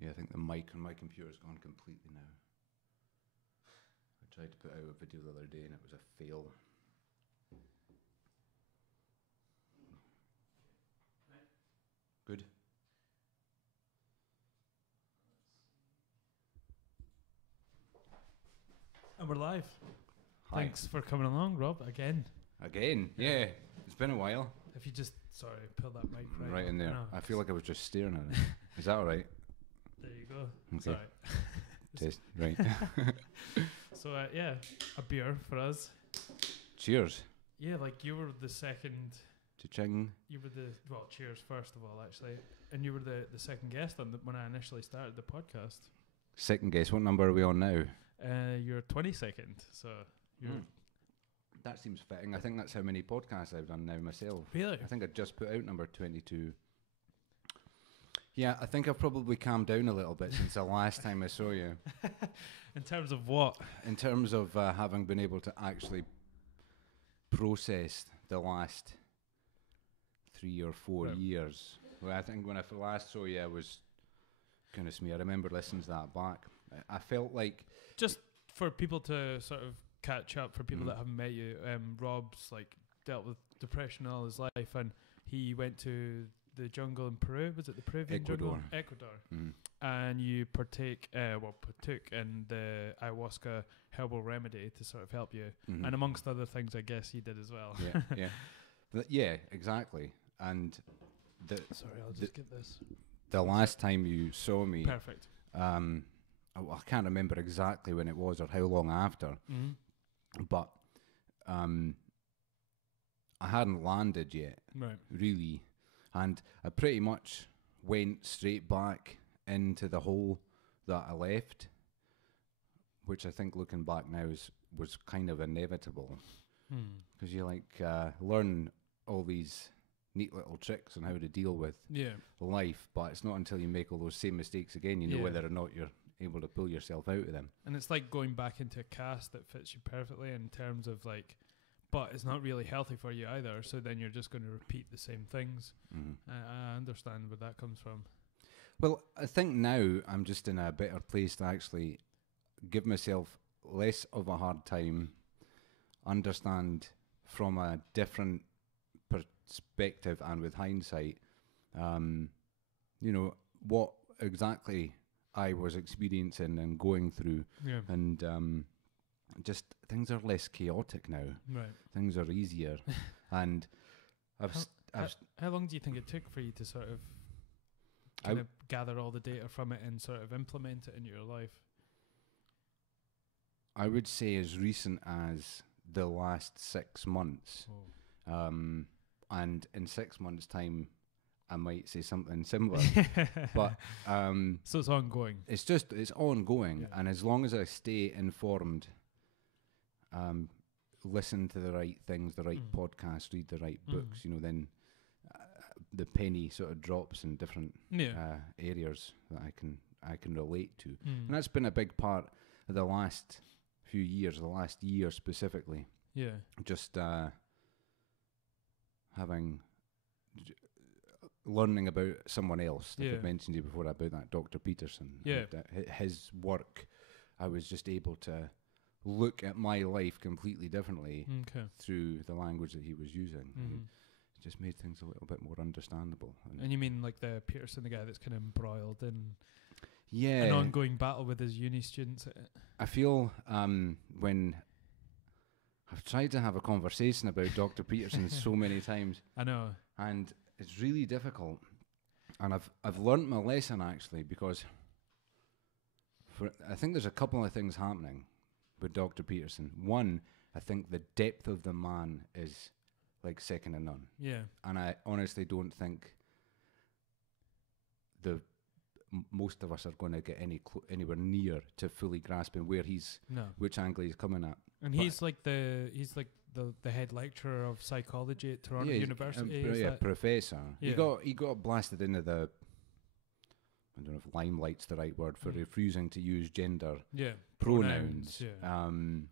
Yeah, I think the mic on my computer's gone completely now. I tried to put out a video the other day and it was a fail. Good. And we're live. Hi. Thanks for coming along, Rob, again. Again? Yeah. It's been a while. If you just, sorry, pull that mic Right in there. No, I feel like I was just staring at it. Is that all right? there you go. Okay. Sorry. Taste. Right. So, yeah, a beer for us. Cheers. Yeah, like you were the second, Cha-ching. well, cheers first of all, actually. And you were the second guest on when I initially started the podcast. Second guess. What number are we on now? You're 22nd, so you're... That seems fitting. I think that's how many podcasts I've done now myself. Really? I think I just put out number 22. Yeah, I think I've probably calmed down a little bit since the last time I saw you. In terms of what? In terms of having been able to actually process the last 3 or 4 years. Well, I think when I last saw you, I was... Goodness me, I remember listening to that back. I felt like... Just for people to sort of catch up, for people that haven't met you, Rob's like dealt with depression all his life, and he went to the jungle in Peru. Was it the Peruvian jungle? Ecuador. And you partook in the ayahuasca herbal remedy to sort of help you, and amongst other things, I guess he did as well. Yeah, exactly. And sorry, I'll just get this. The last time you saw me, Perfect. I can't remember exactly when it was or how long after, but I hadn't landed yet, right? Really, and I pretty much went straight back into the hole that I left, which I think looking back now was kind of inevitable, because you learn all these neat little tricks on how to deal with life, but it's not until you make all those same mistakes again you know whether or not you're able to pull yourself out of them. And it's like going back into a cast that fits you perfectly in terms of like, but it's not really healthy for you either, so then you're just going to repeat the same things. I understand where that comes from. Well, I think now I'm just in a better place to actually give myself less of a hard time, understand from a different perspective and with hindsight, what exactly I was experiencing and going through, and just things are less chaotic now. Right, things are easier, and how long do you think it took for you to sort of kind of gather all the data from it and sort of implement it in your life? I would say as recent as the last 6 months. And in 6 months' time, I might say something similar. But so it's ongoing. It's ongoing, and as long as I stay informed, listen to the right things, the right podcasts, read the right books, then the penny sort of drops in different areas that I can relate to, and that's been a big part of the last few years, the last year specifically. Yeah, just. Learning about someone else, like I mentioned to you before about that Dr. Peterson. His work, I was just able to look at my life completely differently through the language that he was using. It just made things a little bit more understandable. And you mean like the Peterson, the guy that's kind of embroiled in an ongoing battle with his uni students? I feel when I've tried to have a conversation about Dr. Peterson so many times. I know. And it's really difficult. And I've learnt my lesson, actually, because I think there's a couple of things happening with Dr. Peterson. One, I think the depth of the man is like second to none. Yeah. And I honestly don't think most of us are going to get anywhere near to fully grasping which angle he's coming at. And he's like the head lecturer of psychology at Toronto University. Professor. Yeah. He got blasted into the, I don't know if limelight's the right word, for refusing to use gender pronouns. And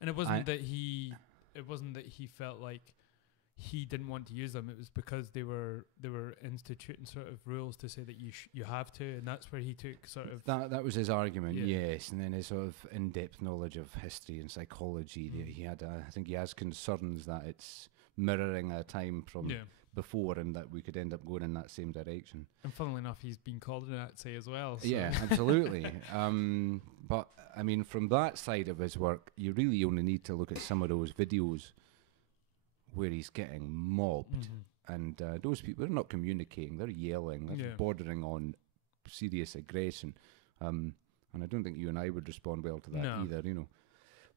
it wasn't that he felt like he didn't want to use them. It was because they were instituting sort of rules to say that you have to, and that's where he took sort of that was his argument. Yes, and then his sort of in-depth knowledge of history and psychology. He had, I think, he has concerns that it's mirroring a time from before, and that we could end up going in that same direction. And funnily enough, he's been called a Nazi as well. So. Yeah, absolutely. But I mean, from that side of his work, you really only need to look at some of those videos where he's getting mobbed, and those people, they're not communicating, they're yelling, they're bordering on serious aggression, and I don't think you and I would respond well to that either, you know.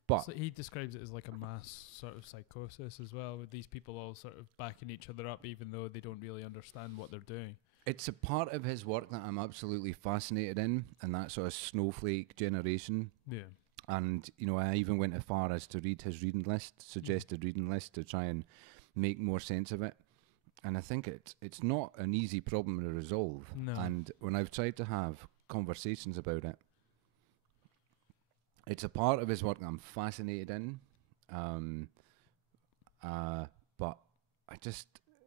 But so he describes it as like a mass sort of psychosis as well, with these people all sort of backing each other up even though they don't really understand what they're doing. It's a part of his work that I'm absolutely fascinated in, and that sort of snowflake generation. Yeah. And, you know, I even went as far as to read his reading list, suggested reading list, to try and make more sense of it. And I think it's not an easy problem to resolve. No. And when I've tried to have conversations about it, it's a part of his work that I'm fascinated in. But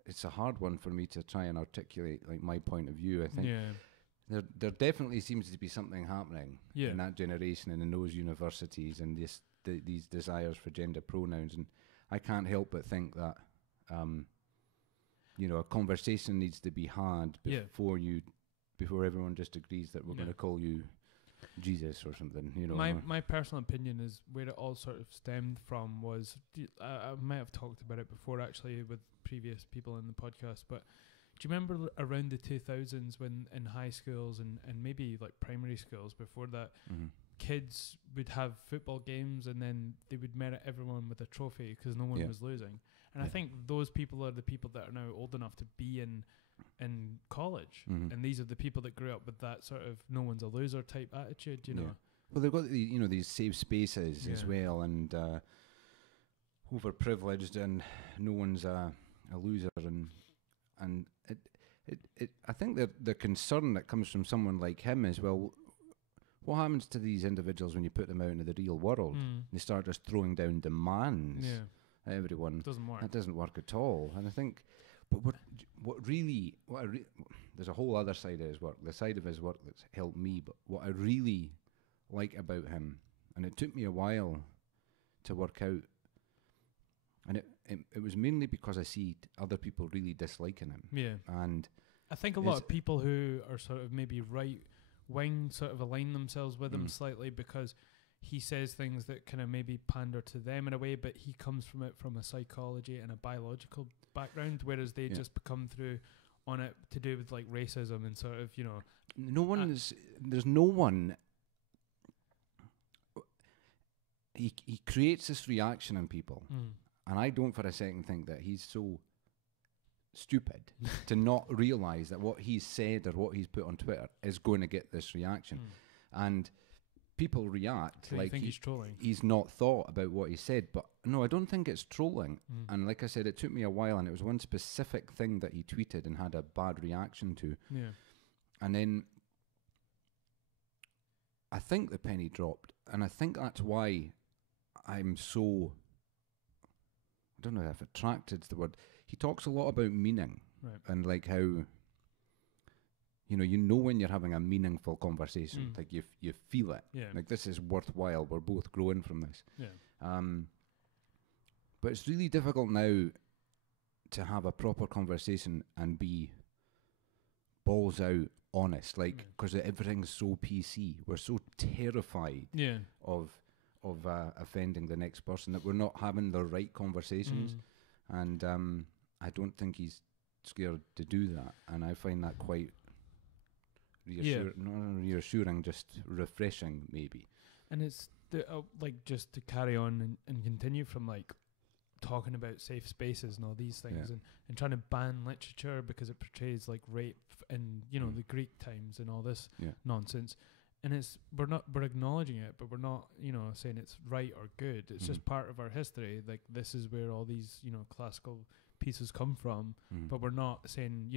it's a hard one for me to try and articulate, like, my point of view. I think there definitely seems to be something happening in that generation and in those universities, and these desires for gender pronouns. And I can't help but think that, you know, a conversation needs to be had before everyone just agrees that we're going to call you Jesus or something, you know. My personal opinion is where it all sort of stemmed from was, I might have talked about it before actually with previous people in the podcast, but do you remember around the 2000s when in high schools and maybe like primary schools before that, kids would have football games and then they would merit everyone with a trophy because no one was losing. And I think those people are the people that are now old enough to be in college, and these are the people that grew up with that sort of no one's a loser type attitude, you know. Well, they've got these safe spaces as well, and overprivileged, and no one's a loser, and it I think that the concern that comes from someone like him is, well, what happens to these individuals when you put them out into the real world? They start just throwing down demands at everyone. Doesn't work. That doesn't work at all. And I think, but there's a whole other side of his work, the side of his work that's helped me, but what I really like about him, and it took me a while to work out, and it was mainly because I see other people really disliking him. Yeah. And I think a lot of people who are sort of maybe right wing sort of align themselves with him slightly because he says things that kind of maybe pander to them in a way, but he comes from it from a psychology and a biological background, whereas they just come through on it to do with like racism and sort of, you know. There's no one. He creates this reaction in people, and I don't for a second think that he's so stupid to not realise that what he's said or what he's put on Twitter is going to get this reaction. And people react so like he's trolling. He's not thought about what he said. But no, I don't think it's trolling. And like I said, it took me a while, and it was one specific thing that he tweeted and had a bad reaction to. Yeah. And then I think the penny dropped, and I think that's why I'm so, I don't know if attracted is the word. He talks a lot about meaning, and like how, you know when you're having a meaningful conversation, like you feel it, like this is worthwhile. We're both growing from this. But it's really difficult now to have a proper conversation and be balls out honest, like because everything's so PC. We're so terrified of offending the next person that we're not having the right conversations, and I don't think he's scared to do that, and I find that quite not reassuring, just refreshing maybe. And it's the like just to carry on and continue from like talking about safe spaces and all these things, and trying to ban literature because it portrays like rape and the Greek times and all this nonsense. And we're acknowledging it, but we're not, saying it's right or good. It's just part of our history. Like this is where all these, classical pieces come from. But we're not saying,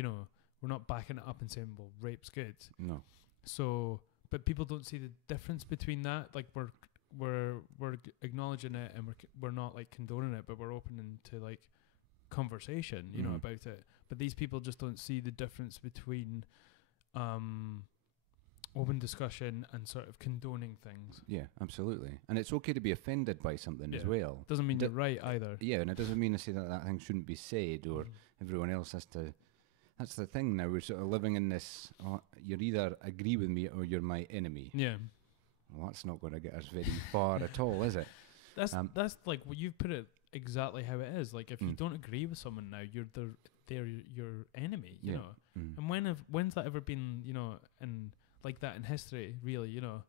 we're not backing it up and saying, well, rape's good. No. So, but people don't see the difference between that. Like we're acknowledging it, and we're not like condoning it, but we're open to like conversation, you know, about it. But these people just don't see the difference between open discussion and sort of condoning things. Yeah, absolutely. And it's okay to be offended by something as well. Doesn't mean you're right either. Yeah, and it doesn't mean to say that thing shouldn't be said, or everyone else has to. That's the thing now. We're sort of living in this, you either agree with me or you're my enemy. Yeah. Well, that's not going to get us very far at all, is it? That's like, well, you've put it exactly how it is. Like, if you don't agree with someone now, they're your enemy, you know. And when's that ever been, you know, like that in history, really, you know?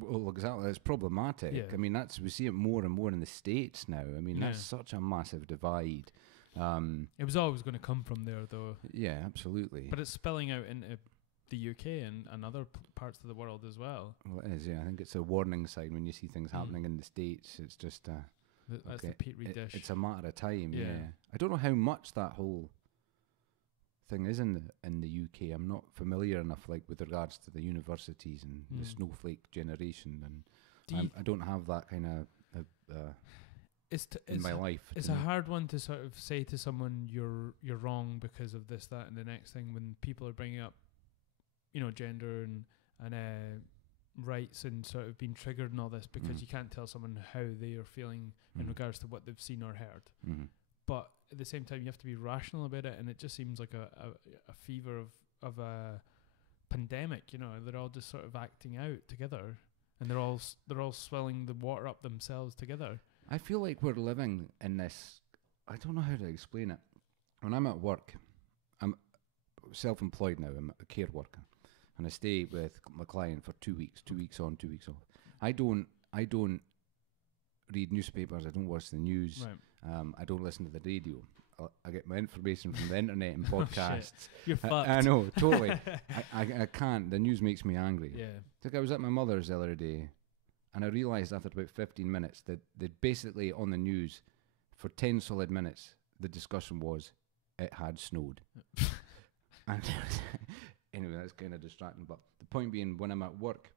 Well, exactly. It's problematic. Yeah. I mean, we see it more and more in the States now. I mean, that's such a massive divide. It was always going to come from there, though. Yeah, absolutely. But it's spilling out into the UK and other parts of the world as well. Well, it is, yeah. I think it's a warning sign when you see things happening in the States. It's just that's the Pete Reed dish. It's a matter of time. Yeah. I don't know how much that whole thing is in the UK. I'm not familiar enough, like, with regards to the universities and the snowflake generation, and I don't have that kind of in my life. It's a hard one to sort of say to someone you're wrong because of this, that, and the next thing, when people are bringing up, you know, gender and rights and sort of being triggered and all this, because you can't tell someone how they are feeling in regards to what they've seen or heard. But at the same time, you have to be rational about it, and it just seems like a fever of a pandemic. You know, they're all just sort of acting out together, and they're all swelling the water up themselves together. I feel like we're living in this. I don't know how to explain it. When I'm at work, I'm self-employed now. I'm a care worker, and I stay with my client for 2 weeks. 2 weeks on, 2 weeks off. I don't read newspapers. I don't watch the news. Right. I don't listen to the radio. I get my information from the internet and podcasts. You're fucked. I know, totally. I can't. The news makes me angry. Yeah. It's like I was at my mother's the other day, and I realised after about 15 minutes that they'd basically on the news, for 10 solid minutes, the discussion was, it had snowed. And anyway, that's kind of distracting. But the point being, when I'm at work,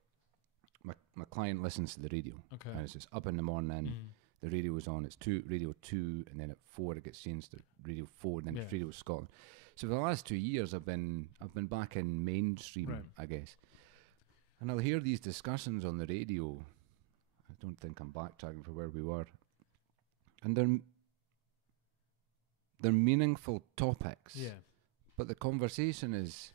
my client listens to the radio. Okay. And it's just up in the morning, the radio is on, it's Radio 2, and then at 4 it gets changed to Radio 4, and then it's Radio Scotland. So for the last 2 years I've been back in mainstream, I guess. And I'll hear these discussions on the radio. I don't think I'm backtracking for where we were. And they're meaningful topics. Yeah. But the conversation is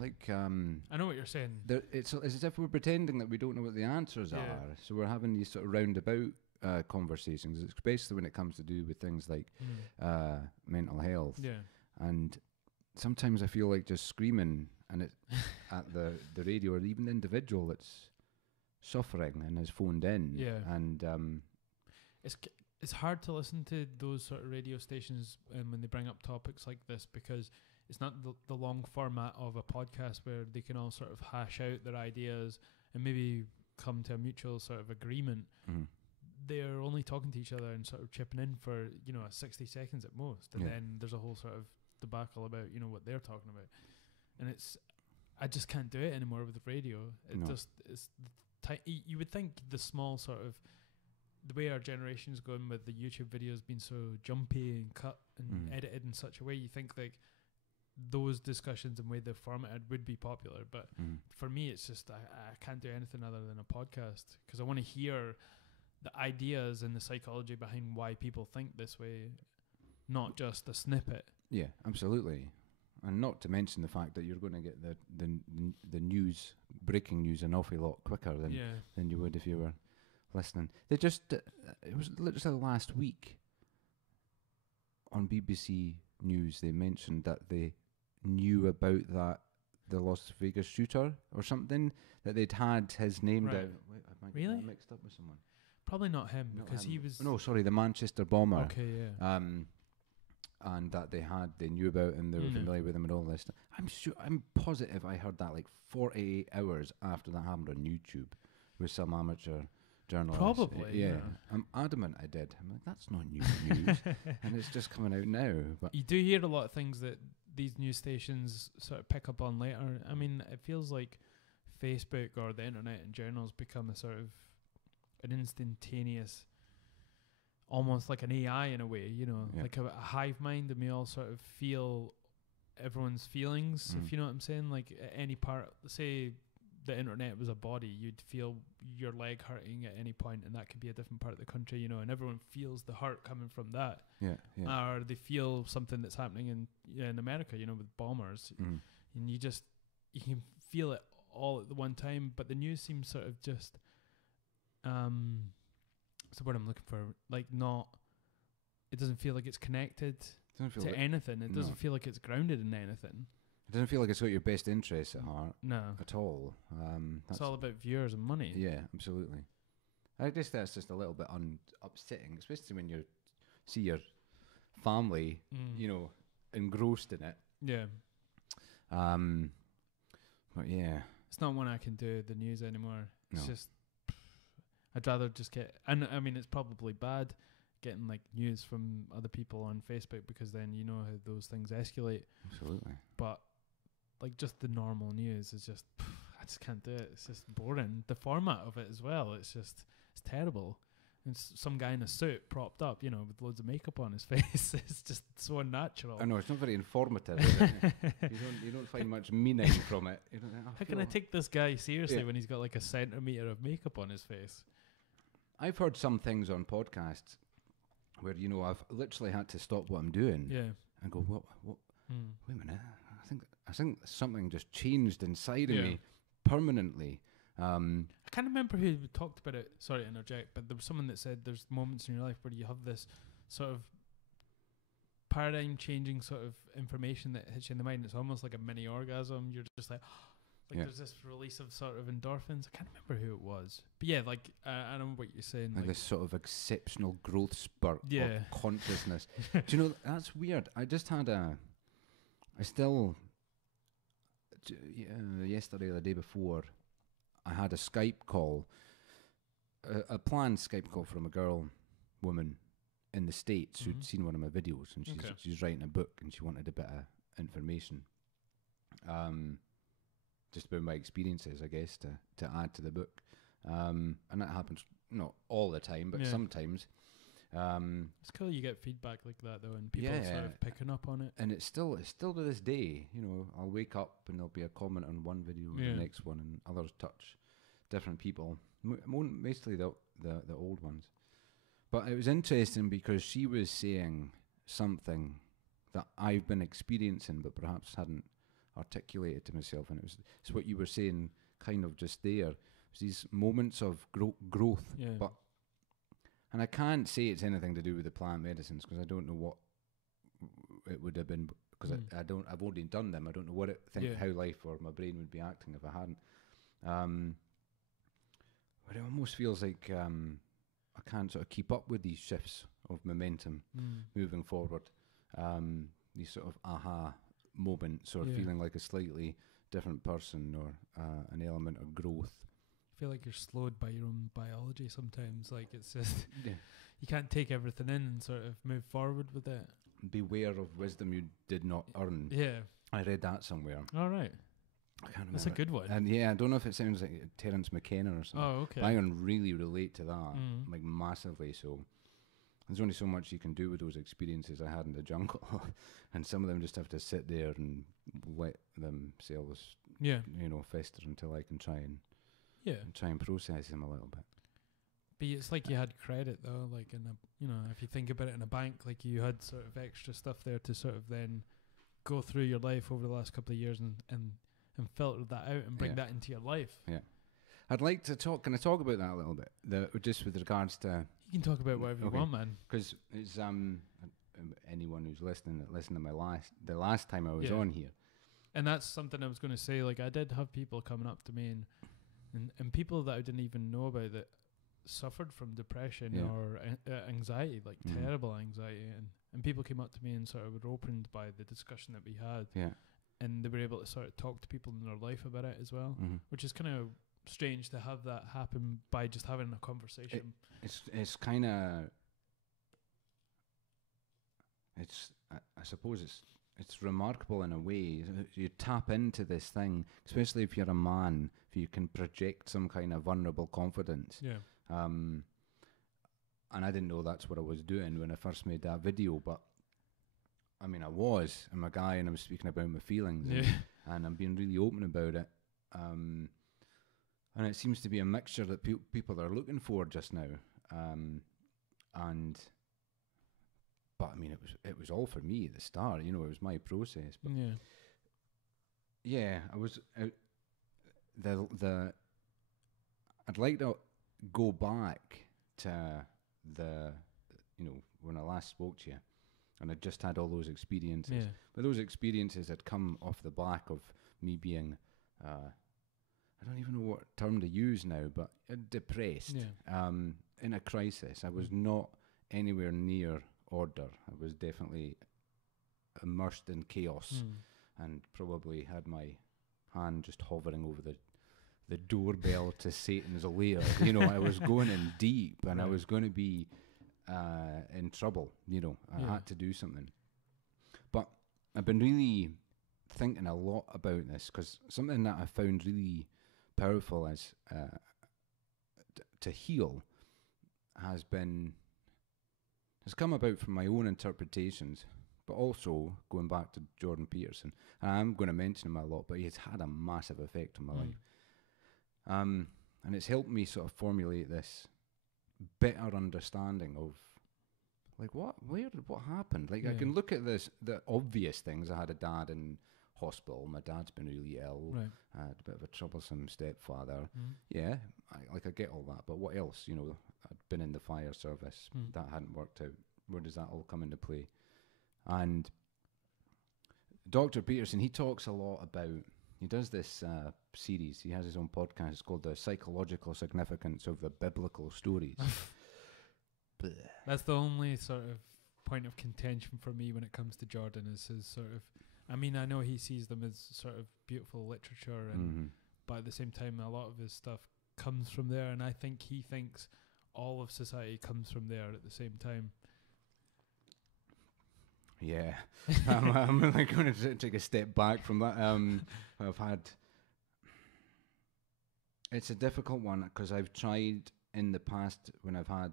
like I know what you're saying. It's as if we're pretending that we don't know what the answers are. So we're having these sort of roundabout conversations, especially when it comes to do with things like mental health. Yeah. And sometimes I feel like just screaming and it at the radio, or even the individual that's suffering and has phoned in. Yeah. And it's hard to listen to those sort of radio stations when they bring up topics like this, because it's not the long format of a podcast where they can all sort of hash out their ideas and maybe come to a mutual sort of agreement. They're only talking to each other and sort of chipping in for, 60 seconds at most. And then there's a whole sort of debacle about, what they're talking about. And I just can't do it anymore with the radio. You would think the small sort of, the way our generation's going with the YouTube videos being so jumpy and cut and edited in such a way, you think like those discussions and way they're formatted would be popular. But for me, it's just I can't do anything other than a podcast, because I want to hear the ideas and the psychology behind why people think this way, not just a snippet. Yeah, absolutely. And not to mention the fact that you're going to get the news, breaking news, an awful lot quicker than you would if you were listening. They just it was literally last week on BBC News they mentioned that they knew about the Las Vegas shooter or something, that they'd had his name down. Wait, I might get that mixed up with someone. Probably not him, because he was... No, sorry, the Manchester bomber. Okay, yeah. And that they knew about, and they were familiar with him and all this stuff. I'm positive I heard that like 48 hours after that happened on YouTube with some amateur journalist. Probably, yeah. I'm adamant I did. I'm like, that's not news. And it's just coming out now. But you do hear a lot of things that these news stations sort of pick up on later. I mean, it feels like Facebook or the internet in general has become a sort of an instantaneous almost like an AI in a way, you know, Yeah. like a hive mind, and we all sort of feel everyone's feelings, if you know what I'm saying. Like at any part, say the internet was a body, you'd feel your leg hurting at any point, and that could be a different part of the country, you know, and everyone feels the hurt coming from that. Yeah. Or they feel something that's happening in America, you know, with bombers, and you can feel it all at the one time. But the news seems sort of just what's the word I'm looking for? Like it doesn't feel like it's connected to anything. It doesn't feel like it's grounded in anything. It doesn't feel like it's got your best interests at heart. No. At all. It's all about viewers and money. Yeah, absolutely. I guess that's just a little bit upsetting, especially when you see your family, you know, engrossed in it. Yeah. But yeah. It's not one I can do, the news anymore. It's No. just, I'd rather just get, and I mean, it's probably bad getting like news from other people on Facebook, because then you know how those things escalate. Absolutely. But like just the normal news is just, I just can't do it. It's just boring. The format of it as well, it's terrible. And some guy in a suit propped up, you know, with loads of makeup on his face. It's just so unnatural. I know, it's not very informative, is it? You don't find much meaning from it. You don't think, How can I take this guy seriously when he's got like a centimetre of makeup on his face? I've heard some things on podcasts where, you know, I've literally had to stop what I'm doing and go, what? Wait a minute. I think something just changed inside of me permanently. I can't remember who talked about it. Sorry to interject, but there was someone that said there's moments in your life where you have this sort of paradigm changing sort of information that hits you in the mind. It's almost like a mini orgasm. You're just like there's this release of sort of endorphins. I can't remember who it was, but yeah, like I know what you're saying. Like this sort of exceptional growth spurt of consciousness. Do you know, that's weird. I still yesterday or the day before, I had a Skype call, a planned Skype call from a woman in the States who'd seen one of my videos, and she's writing a book, and she wanted a bit of information, just about my experiences, I guess, to add to the book, and that happens not all the time, but sometimes. It's cool you get feedback like that though, and people sort of picking up on it. And it's still to this day, you know, I'll wake up and there'll be a comment on one video or the next one, and others touch different people, mostly the old ones. But it was interesting because she was saying something that I've been experiencing but perhaps hadn't articulated to myself, and it's what you were saying kind of just there. It's these moments of growth, but and I can't say it's anything to do with the plant medicines, because I don't know what it would have been, because I've only done them. I don't know what how life or my brain would be acting if I hadn't. But it almost feels like I can't sort of keep up with these shifts of momentum moving forward. These sort of aha moments, or feeling like a slightly different person, or an element of growth. I feel like you're slowed by your own biology sometimes. Like it's just you can't take everything in and sort of move forward with it. Beware of wisdom you did not earn. Yeah, I read that somewhere. All right, I can't remember. That's a good one. And I don't know if it sounds like Terence McKenna or something. Oh, okay. But I can really relate to that, like massively. So there's only so much you can do with those experiences I had in the jungle, and some of them just have to sit there and let themselves, fester until I can try and process them a little bit. But it's like you had credit though, like if you think about it in a bank, like you had sort of extra stuff there to sort of then go through your life over the last couple of years and filter that out and bring that into your life. Yeah. I'd like to talk. Can I talk about that a little bit? Just with regards to. You can talk about whatever you want, man. Because it's anyone who's listening that listened to the last time I was on here. And that's something I was going to say. Like I did have people coming up to me and people that I didn't even know about that suffered from depression or anxiety, like terrible anxiety, and people came up to me and sort of were opened by the discussion that we had. Yeah. And they were able to sort of talk to people in their life about it as well, which is kind of strange to have that happen by just having a conversation. It's kind of I suppose it's remarkable in a way. You tap into this thing, especially if you're a man, if you can project some kind of vulnerable confidence. Yeah. and I didn't know that's what I was doing when I first made that video, but I mean, I'm a guy and I'm speaking about my feelings, and I'm being really open about it. And it seems to be a mixture that people are looking for just now. But I mean, it was all for me at the start, you know, it was my process. But I was, I'd like to go back to when I last spoke to you, and I'd just had all those experiences. Yeah. But those experiences had come off the back of me being, I don't even know what term to use now, but depressed, in a crisis. I was not anywhere near order. I was definitely immersed in chaos, and probably had my hand just hovering over the doorbell to Satan's lair. You know, I was going in deep, and I was going to be in trouble. You know, I had to do something. But I've been really thinking a lot about this, because something that I found really powerful as to heal has come about from my own interpretations, but also going back to Jordan Peterson. And I'm going to mention him a lot, but he's had a massive effect on my life. And it's helped me sort of formulate this better understanding of like what happened. Like I can look at the obvious things. I had a dad in hospital. My dad's been really ill. Right. I had a bit of a troublesome stepfather. Yeah, I get all that. But what else? You know, I'd been in the fire service. That hadn't worked out. Where does that all come into play? And Dr. Peterson, he talks a lot about, he does this series. He has his own podcast. It's called The Psychological Significance of the Biblical Stories. That's the only sort of point of contention for me when it comes to Jordan, is his sort of, I mean, I know he sees them as sort of beautiful literature, and but at the same time, a lot of his stuff comes from there, and I think he thinks all of society comes from there at the same time. Yeah, I'm like going to take a step back from that. It's a difficult one, because I've tried in the past when I've had,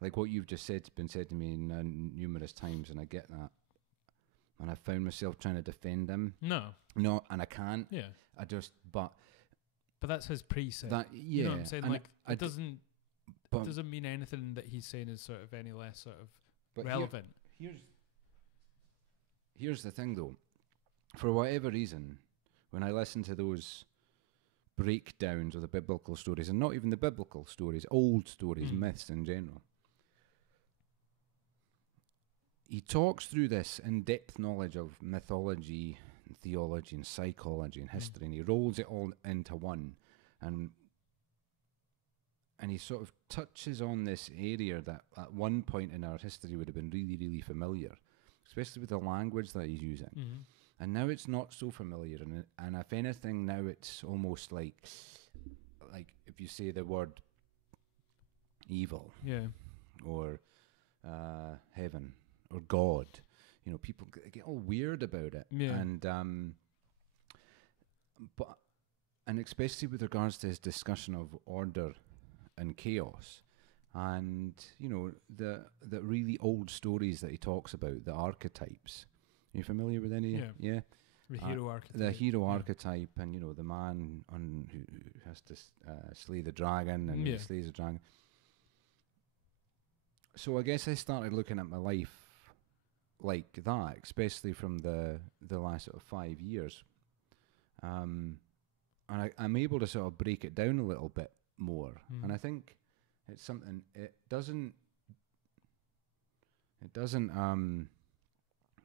like what you've just said, been said to me numerous times, and I get that. And I found myself trying to defend him. No, and I can't. Yeah, but that's his preset. You know what I'm saying? Like, it doesn't mean anything that he's saying is sort of any less sort of relevant. Here's the thing, though. For whatever reason, when I listen to those breakdowns of the biblical stories, and not even the biblical stories, old stories, myths in general, he talks through this in-depth knowledge of mythology, and theology, and psychology, and history, and he rolls it all into one, and he sort of touches on this area that at one point in our history would have been really, really familiar, especially with the language that he's using. And now it's not so familiar, and if anything, now it's almost like if you say the word evil, or heaven, or God, you know, people get all weird about it. And and especially with regards to his discussion of order and chaos, and you know, the really old stories that he talks about, the archetypes. Are you familiar with any? Yeah. The hero archetype. The hero archetype, and you know, the man who has to slay the dragon, and he slays the dragon. So I guess I started looking at my life like that, especially from the last sort of 5 years. And I'm able to sort of break it down a little bit more. And I think it's something, it doesn't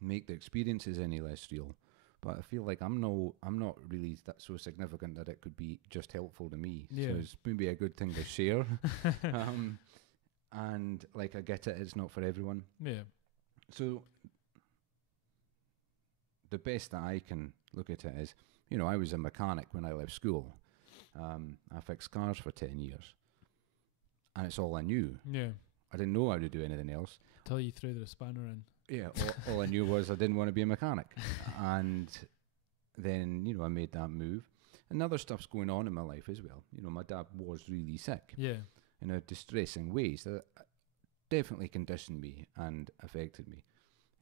make the experiences any less real, but I feel like I'm not really that so significant that it could be just helpful to me. So it's maybe a good thing to share. And like, I get it, it's not for everyone. So the best that I can look at it is, you know, I was a mechanic when I left school. I fixed cars for 10 years, and it's all I knew. I didn't know how to do anything else. Till you threw the spanner in. All I knew was I didn't want to be a mechanic. And then, you know, I made that move. And other stuff's going on in my life as well. You know, my dad was really sick. In a distressing ways. definitely conditioned me and affected me.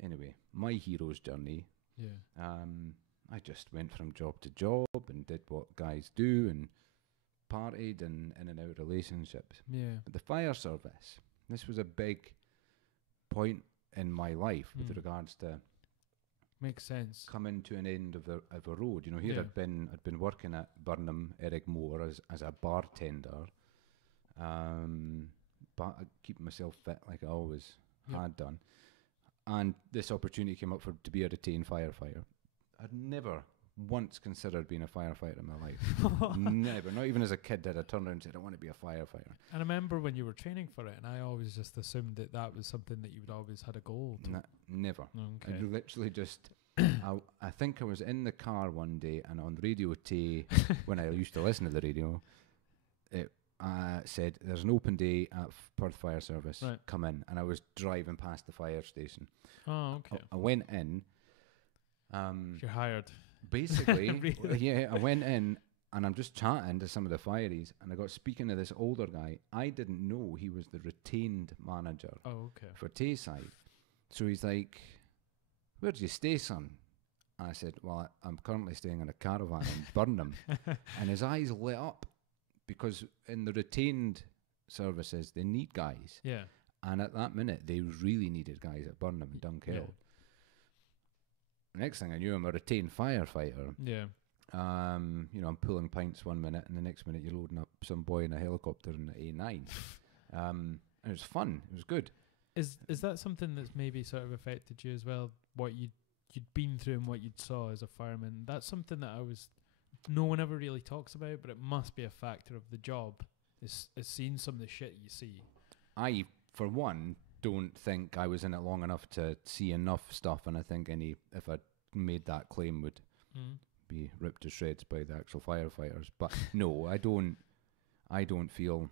Anyway, my hero's journey. Yeah. I just went from job to job and did what guys do and partied and in and out relationships. Yeah. But the fire service, this was a big point in my life with regards to makes sense. coming to an end of a road. You know, here I'd been working at Burnham Erigmore as a bartender, but I keep myself fit like I always had done. And this opportunity came up to be a retained firefighter. I'd never once considered being a firefighter in my life. Never. Not even as a kid did I turn around and said, I want to be a firefighter. And I remember when you were training for it, and I always just assumed that was something that you would always had a goal to. Never. Okay. I literally just... I think I was in the car one day, and on Radio T, when I used to listen to the radio, it said, there's an open day at Perth Fire Service. Right. Come in. And I was driving past the fire station. Oh, okay. I went in. You're hired. Basically, Really? yeah, I went in and I'm just chatting to some of the fireys, and I got speaking to this older guy. I didn't know he was the retained manager for Tayside. So he's like, where do you stay, son? And I said, well, I'm currently staying in a caravan in Burnham. And his eyes lit up, because in the retained services, they need guys. Yeah. And at that minute, they really needed guys at Burnham and Dunkeld. Yeah. Next thing I knew, I'm a retained firefighter. Yeah. You know, I'm pulling pints one minute, and the next minute you're loading up some boy in a helicopter in the A9. And it was fun. It was good. Is that something that's maybe sort of affected you as well? What you'd been through and what you'd saw as a fireman. That's something that no one ever really talks about, but it must be a factor of the job. Is seeing some of the shit you see. I, for one, don't think I was in it long enough to see enough stuff, and I think if I made that claim would be ripped to shreds by the actual firefighters. But no, I don't feel.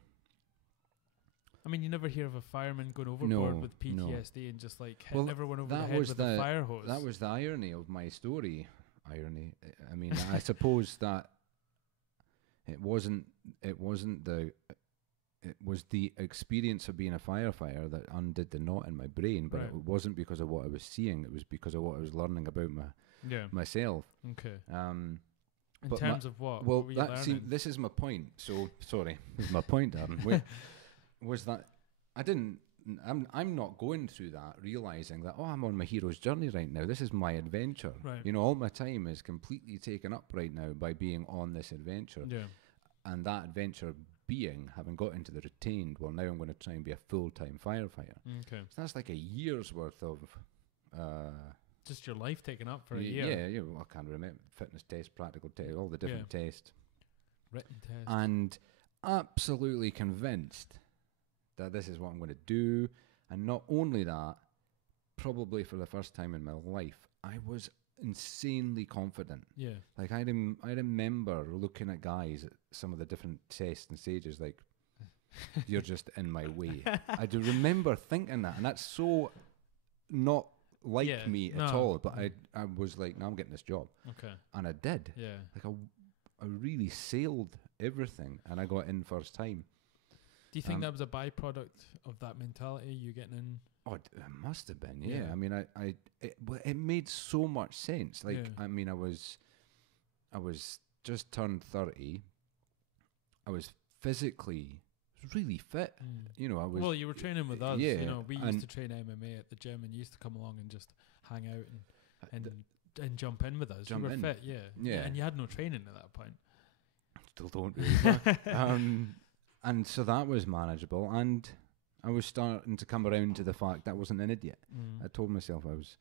I mean, you never hear of a fireman going overboard with PTSD and just like hitting everyone over the head with a fire hose. That was the irony of my story. Irony. I mean, I suppose that it wasn't it was the experience of being a firefighter that undid the knot in my brain, but it wasn't because of what I was seeing. It was because of what I was learning about myself. Okay. In but terms of what? Well, what were you learning? this is my point. So sorry, this is my point, Darren. Was that I'm not going through that realizing that I'm on my hero's journey right now. This is my adventure. Right. You know, all my time is completely taken up right now by being on this adventure. Yeah. And that adventure having got into the retained, well, now I'm going to try and be a full-time firefighter. Okay. So that's like a year's worth of... just your life taken up for a year. Yeah, well, I can't remember. Fitness test, practical test, all the different tests. Written test. And absolutely convinced that this is what I'm going to do. And not only that, probably for the first time in my life, I was insanely confident. Yeah. Like I remember looking at guys at some of the different tests and stages like, you're just in my way. I do remember thinking that, and that's so not like me at all, but I was like, no, I'm getting this job. Okay. And I did. Yeah. Like I really sailed everything, and I got in first time. Do you think that was a byproduct of that mentality, you getting in? Oh, it must have been, yeah. I mean, it made so much sense. Like, I mean, I was just turned 30. I was physically really fit. You know, I was. Well, you were training with us. Yeah. You know, we used to train MMA at the gym, and you used to come along and just hang out and jump in with us. You were fit, yeah. And you had no training at that point. Still don't really. And so that was manageable, and I was starting to come around to the fact that I wasn't an idiot. I told myself I was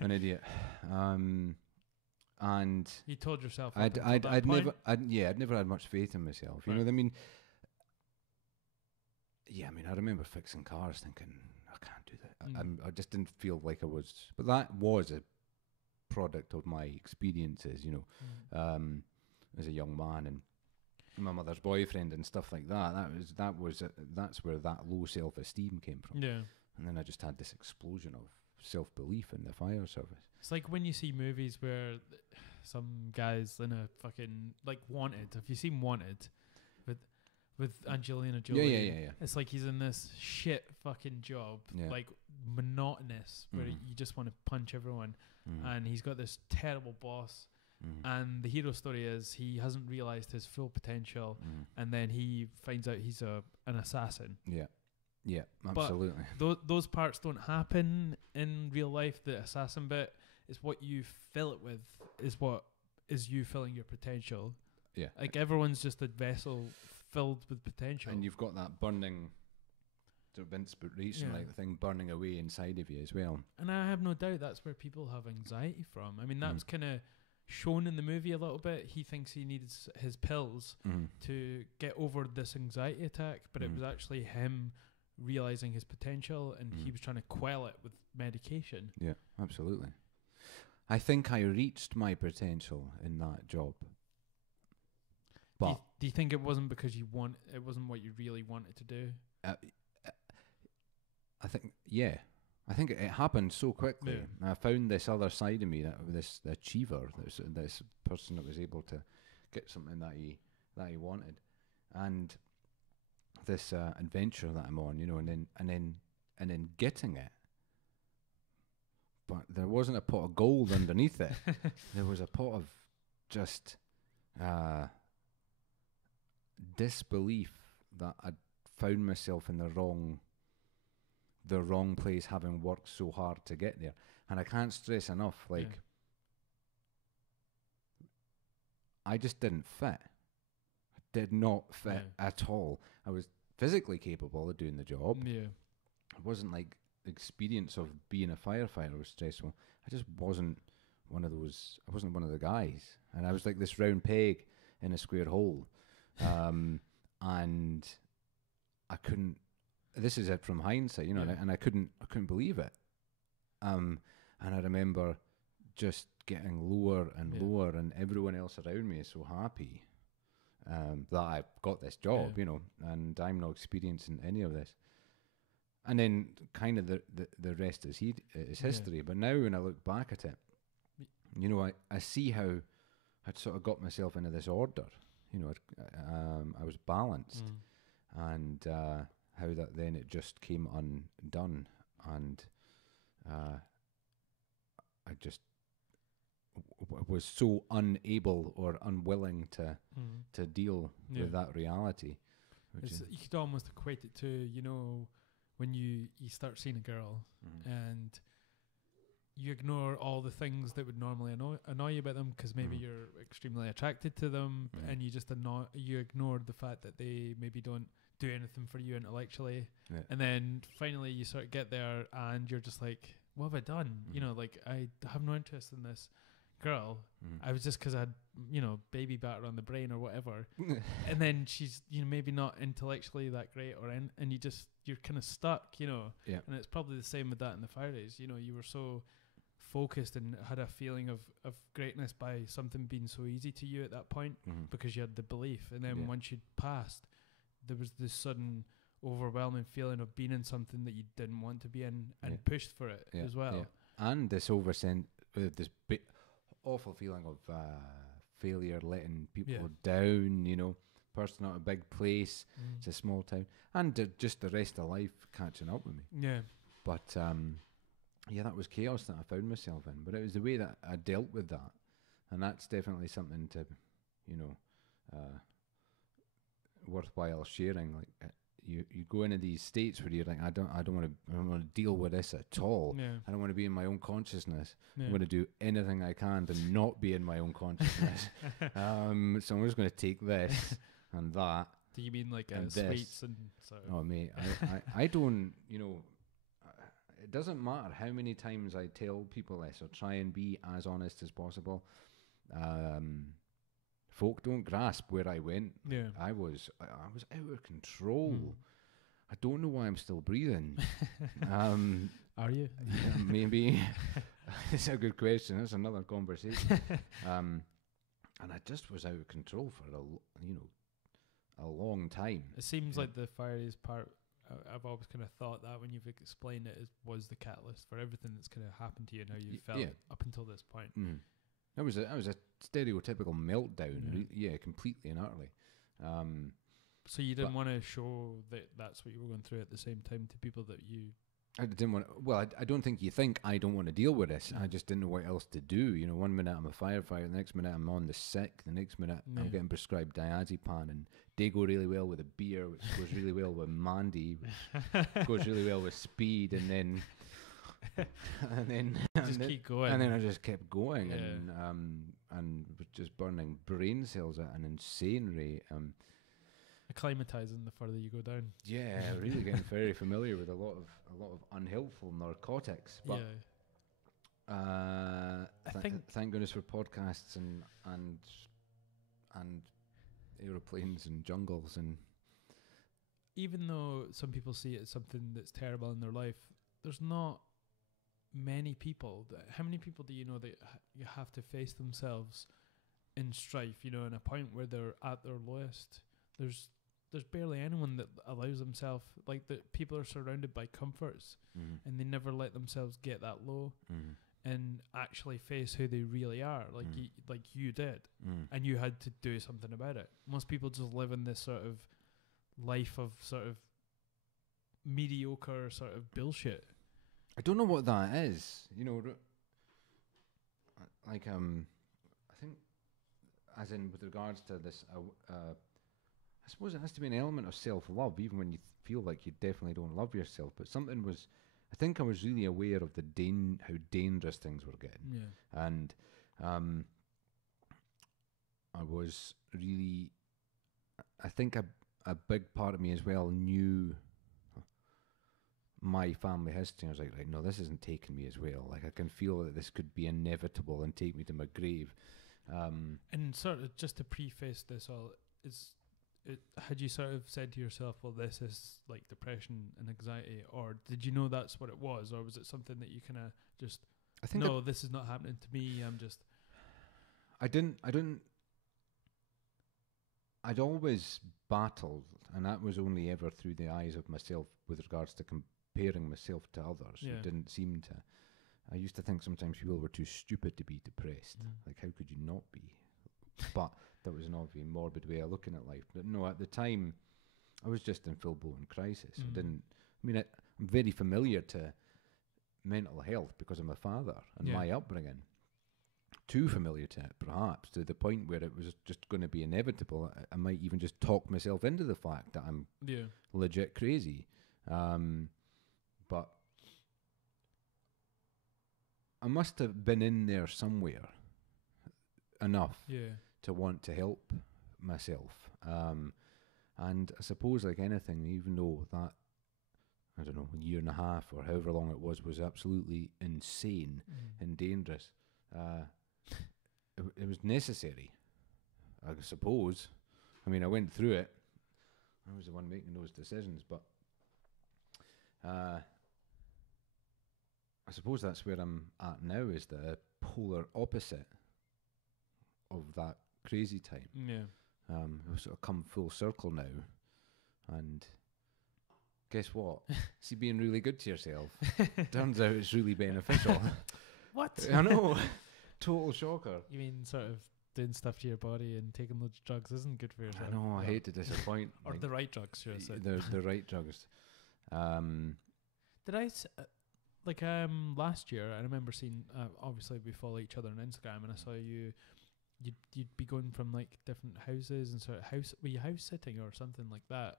an idiot. And you told yourself I'd never had much faith in myself. You know what I mean? Yeah, I mean, I remember fixing cars thinking, I can't do that. I just didn't feel like I was. But that was a product of my experiences, you know, as a young man and my mother's boyfriend and stuff like that. That's where that low self-esteem came from. Yeah. And then I just had this explosion of self-belief in the fire service. It's like when you see movies where some guys in a fucking like Wanted. Have you seen Wanted? with Angelina Jolie. Yeah. It's like he's in this shit fucking job, like monotonous, where you just want to punch everyone, and he's got this terrible boss. And the hero story is he hasn't realized his full potential, and then he finds out he's an assassin. Yeah, absolutely. But those parts don't happen in real life. The assassin bit is what you fill it with, is what is you filling your potential. Yeah. Like everyone's just a vessel filled with potential. And you've got that burning sort of inspiration, like the thing burning away inside of you as well. And I have no doubt that's where people have anxiety from. I mean, that was kind of shown in the movie a little bit. He thinks he needs his pills to get over this anxiety attack, but it was actually him realizing his potential, and he was trying to quell it with medication. Yeah, absolutely. I think I reached my potential in that job. But do you think it wasn't because it wasn't what you really wanted to do? I think, I think it happened so quickly. I found this other side of me, this achiever, this person that was able to get something that he wanted, and this adventure that I'm on, and then getting it. But there wasn't a pot of gold underneath it. There was a pot of just disbelief that I'd found myself in the wrong place, having worked so hard to get there. And I can't stress enough, I just didn't fit. I did not fit at all. I was physically capable of doing the job. It wasn't like the experience of being a firefighter was stressful. I just wasn't one of those. I wasn't one of the guys. And I was like this round peg in a square hole. And I couldn't. This is it from hindsight, and I couldn't believe it. And I remember just getting lower and lower, and everyone else around me is so happy that I've got this job, and I'm not experiencing any of this. And then kind of the rest is history. But now when I look back at it, I see how I'd sort of got myself into this order. I was balanced, and how that then it just came undone, and I just was so unable or unwilling to deal with that reality. You could almost equate it to, when you start seeing a girl and you ignore all the things that would normally annoy you about them, because maybe you're extremely attracted to them, and you just you ignore the fact that they maybe don't do anything for you intellectually, and then finally you sort of get there and you're just like, what have I done? I have no interest in this girl. I was just because I had baby batter on the brain or whatever, and then she's maybe not intellectually that great, and you're kind of stuck, and it's probably the same with that in the fire days. You were so focused and had a feeling of greatness by something being so easy to you at that point, because you had the belief, and then once you'd passed, there was this sudden overwhelming feeling of being in something that you didn't want to be in, and pushed for it as well. And this this awful feeling of failure, letting people down, person out of a big place, it's a small town, and just the rest of life catching up with me. But that was chaos that I found myself in, but it was the way that I dealt with that, and that's definitely something to worthwhile sharing. Like you go into these states where you're like, I don't want to deal with this at all. I don't want to be in my own consciousness. I'm going to do anything I can to not be in my own consciousness. So I'm just going to take this and that. Do you mean like sweets and so? Oh mate, I don't. It doesn't matter how many times I tell people this or try and be as honest as possible. Folk don't grasp where I went. I was out of control. I don't know why I'm still breathing. Are you? Maybe. It's a good question. That's another conversation. And I just was out of control for a long time. It seems like the fire is part. I've always kind of thought that when you've explained it, was the catalyst for everything that's kind of happened to you and how you felt up until this point. That was a stereotypical meltdown. Completely and utterly. So you didn't want to show that that's what you were going through at the same time to people that you... I didn't want. Well, I don't think you think I don't want to deal with this. I just didn't know what else to do. You know, one minute I'm a firefighter, the next minute I'm on the sick, the next minute I'm getting prescribed diazepam, and they go really well with a beer, which goes really well with Mandy, which goes really well with speed, and then just keep going. And then I just kept going, and was just burning brain cells at an insane rate. Acclimatizing the further you go down. Yeah, really getting very familiar with a lot of unhelpful narcotics. But thank goodness for podcasts and aeroplanes and jungles. And even though some people see it as something that's terrible in their life, there's not many people. How many people do you know that you have to face themselves in strife? You know, in a point where they're at their lowest. There's barely anyone that allows themselves, like, that people are surrounded by comforts and they never let themselves get that low and actually face who they really are, like you did, and you had to do something about it. Most people just live in this sort of life of sort of mediocre sort of bullshit. I don't know what that is, you know, like I think, as in with regards to this, I suppose it has to be an element of self-love, even when you feel like you definitely don't love yourself. But something was, I think I was really aware of how dangerous things were getting. Yeah. And I was really, I think a big part of me as well knew my family history. I was like, right, no, this isn't taking me as well. Like, I can feel that this could be inevitable and take me to my grave. And sort of just to preface this all, had you sort of said to yourself, well, this is like depression and anxiety, or did you know that's what it was, or was it something that you kind of just, I think no, this is not happening to me, I'd always battled, and that was only ever through the eyes of myself with regards to comparing myself to others. Yeah. It didn't seem to, I used to think sometimes people were too stupid to be depressed. Like, how could you not be? But that was an obviously morbid way of looking at life. But no, at the time, I was just in full-blown crisis. I'm very familiar to mental health because of my father and my upbringing. Too familiar to it, perhaps, to the point where it was just going to be inevitable. I might even just talk myself into the fact that I'm legit crazy. But I must have been in there somewhere enough to want to help myself. And I suppose, like anything, even though that, I don't know, a year and a half or however long it was absolutely insane and dangerous, it was necessary, I suppose. I mean, I went through it. I was the one making those decisions, but I suppose that's where I'm at now, is the polar opposite of that crazy time. I've sort of come full circle now, and guess what? See, being really good to yourself turns out it's really beneficial. What? I know. Total shocker. You mean sort of doing stuff to your body and taking loads of drugs isn't good for yourself? I know. I hate to disappoint. Or like, the right drugs, sure. The right drugs. Did I last year? I remember seeing. Obviously, we follow each other on Instagram, and I saw you. You'd be going from like different houses and sort of were you house sitting or something like that?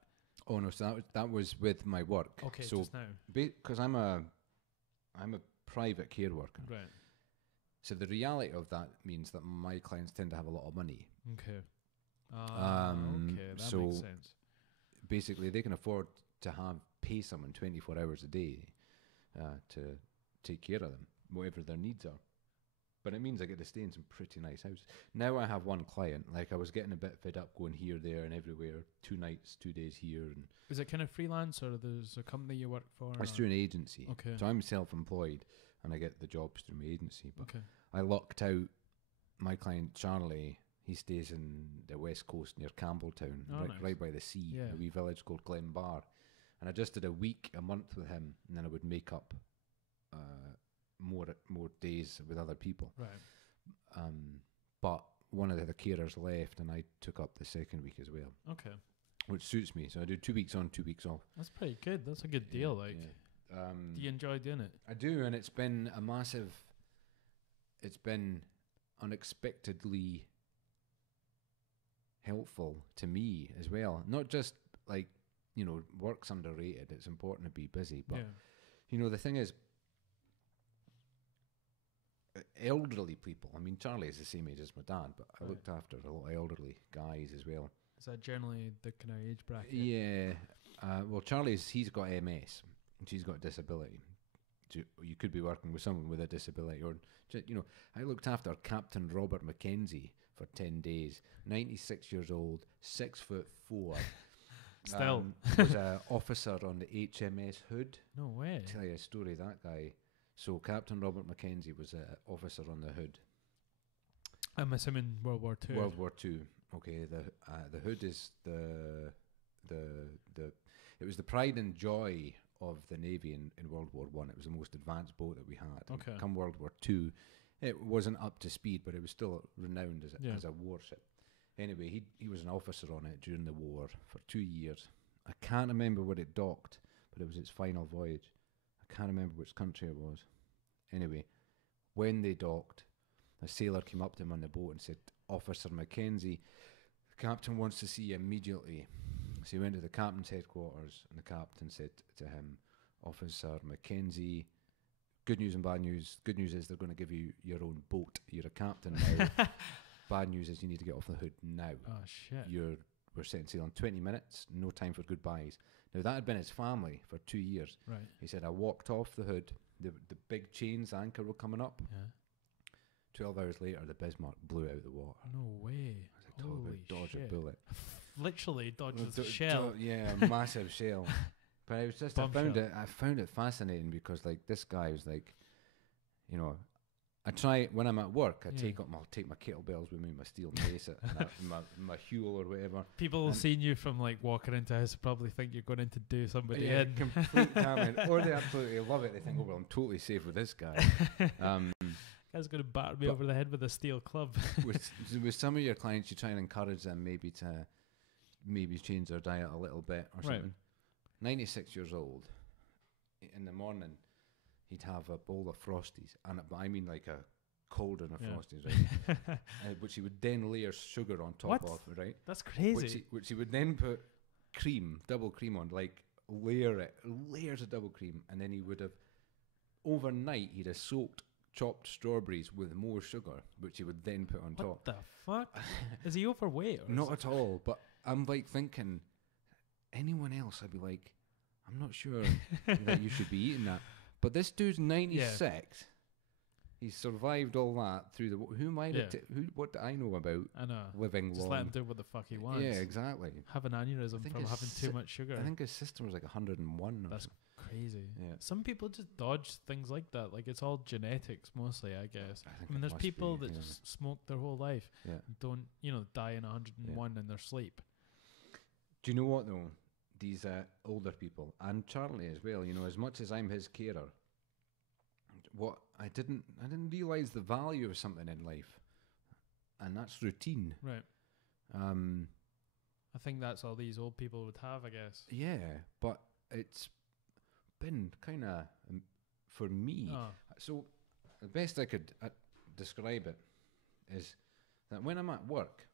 Oh no, so that was with my work. Okay, so just now. Because I'm a private care worker. Right. So the reality of that means that my clients tend to have a lot of money. Okay. Okay, that makes sense. Basically, they can afford to pay someone 24 hours a day to take care of them, whatever their needs are. But it means I get to stay in some pretty nice houses. Now I have one client. Like, I was getting a bit fed up going here, there, and everywhere. 2 nights, 2 days here. And is it kind of freelance, or there's a company you work for? It's through an agency. Okay. So I'm self-employed, and I get the jobs through my agency. But okay. I locked out my client Charlie. He stays in the west coast near Campbelltown, right by the sea, a wee village called Glenbar. And I just did a month with him, and then I would make up more days with other people. Right. But one of the other carers left, and I took up the second week as well. Okay. which suits me. So I do 2 weeks on, 2 weeks off. That's pretty good. That's a good deal. Like, do you enjoy doing it? I do, and it's been a massive. It's been unexpectedly helpful to me as well. Not just like, you know, work's underrated. It's important to be busy, but you know, the thing is, elderly people. I mean, Charlie is the same age as my dad, but I looked after a lot of elderly guys as well. Is that generally the kind of age bracket? Yeah. Well, he's got MS, and she's got a disability. So you could be working with someone with a disability, or you know, I looked after Captain Robert Mackenzie for 10 days. 96 years old, 6'4". Still was an officer on the HMS Hood. No way. I'll tell you a story. That guy. So Captain Robert Mackenzie was an officer on the Hood. I'm assuming World War II. World War II. Okay. The Hood is the it was the pride and joy of the Navy in World War One. It was the most advanced boat that we had. Okay. And come World War II, it wasn't up to speed, but it was still renowned as a warship. Anyway, he was an officer on it during the war for 2 years. I can't remember where it docked, but it was its final voyage. I can't remember which country it was. Anyway, when they docked, a sailor came up to him on the boat and said, "Officer Mackenzie, the captain wants to see you immediately." So he went to the captain's headquarters, and the captain said to him, "Officer Mackenzie, good news and bad news. Good news is they're going to give you your own boat. You're a captain now. Bad news is you need to get off the Hood now. Oh, shit. We're setting sail in 20 minutes, no time for goodbyes." Now, that had been his family for 2 years. Right. He said, "I walked off the Hood. The big chains anchor were coming up. Yeah. 12 hours later, the Bismarck blew out the water." No way. I was like, dodge a bullet. Literally dodged a shell. Yeah, a massive shell. But it was just, I found it fascinating because, like, this guy was like, you know, I try, when I'm at work, I'll take my kettlebells with me, my steel mace, my Huel or whatever. People seeing you from, like, walking into a house probably think you're going in to do somebody in. Complete comment. Or they absolutely love it. They think, "Oh, well, I'm totally safe with this guy." Guy's going to batter me over the head with a steel club. with some of your clients, you try and encourage them maybe to change their diet a little bit or something. 96 years old, in the morning, he'd have a bowl of Frosties, but I mean like a cauldron of Frosties, right? Which he would then layer sugar on top of, right? That's crazy. Which he would then put double cream on, like layers of double cream, and then he would have, overnight, he'd have soaked chopped strawberries with more sugar, which he would then put on top. What the fuck? Is he overweight? Or Not at all, but I'm like thinking, anyone else, I'd be like, "I'm not sure that you should be eating that." But this dude's 96. Yeah. He's survived all that through the. Who am I? What do I know about? I know. Living Just long. let him do what the fuck he wants. Yeah, exactly. Have an aneurysm from having too much sugar. I think his sister was like 101. That's crazy. Yeah. Some people just dodge things like that. Like, it's all genetics mostly, I guess. I mean, there's people that just smoke their whole life and don't, die in 101 in their sleep. Do you know what though? These older people, and Charlie as well, as much as I'm his carer, what I didn't realize the value of something in life, and that's routine. Right. I think that's all these old people would have, I guess. Yeah, but it's been kind of for me. So the best I could describe it is that when I'm at work,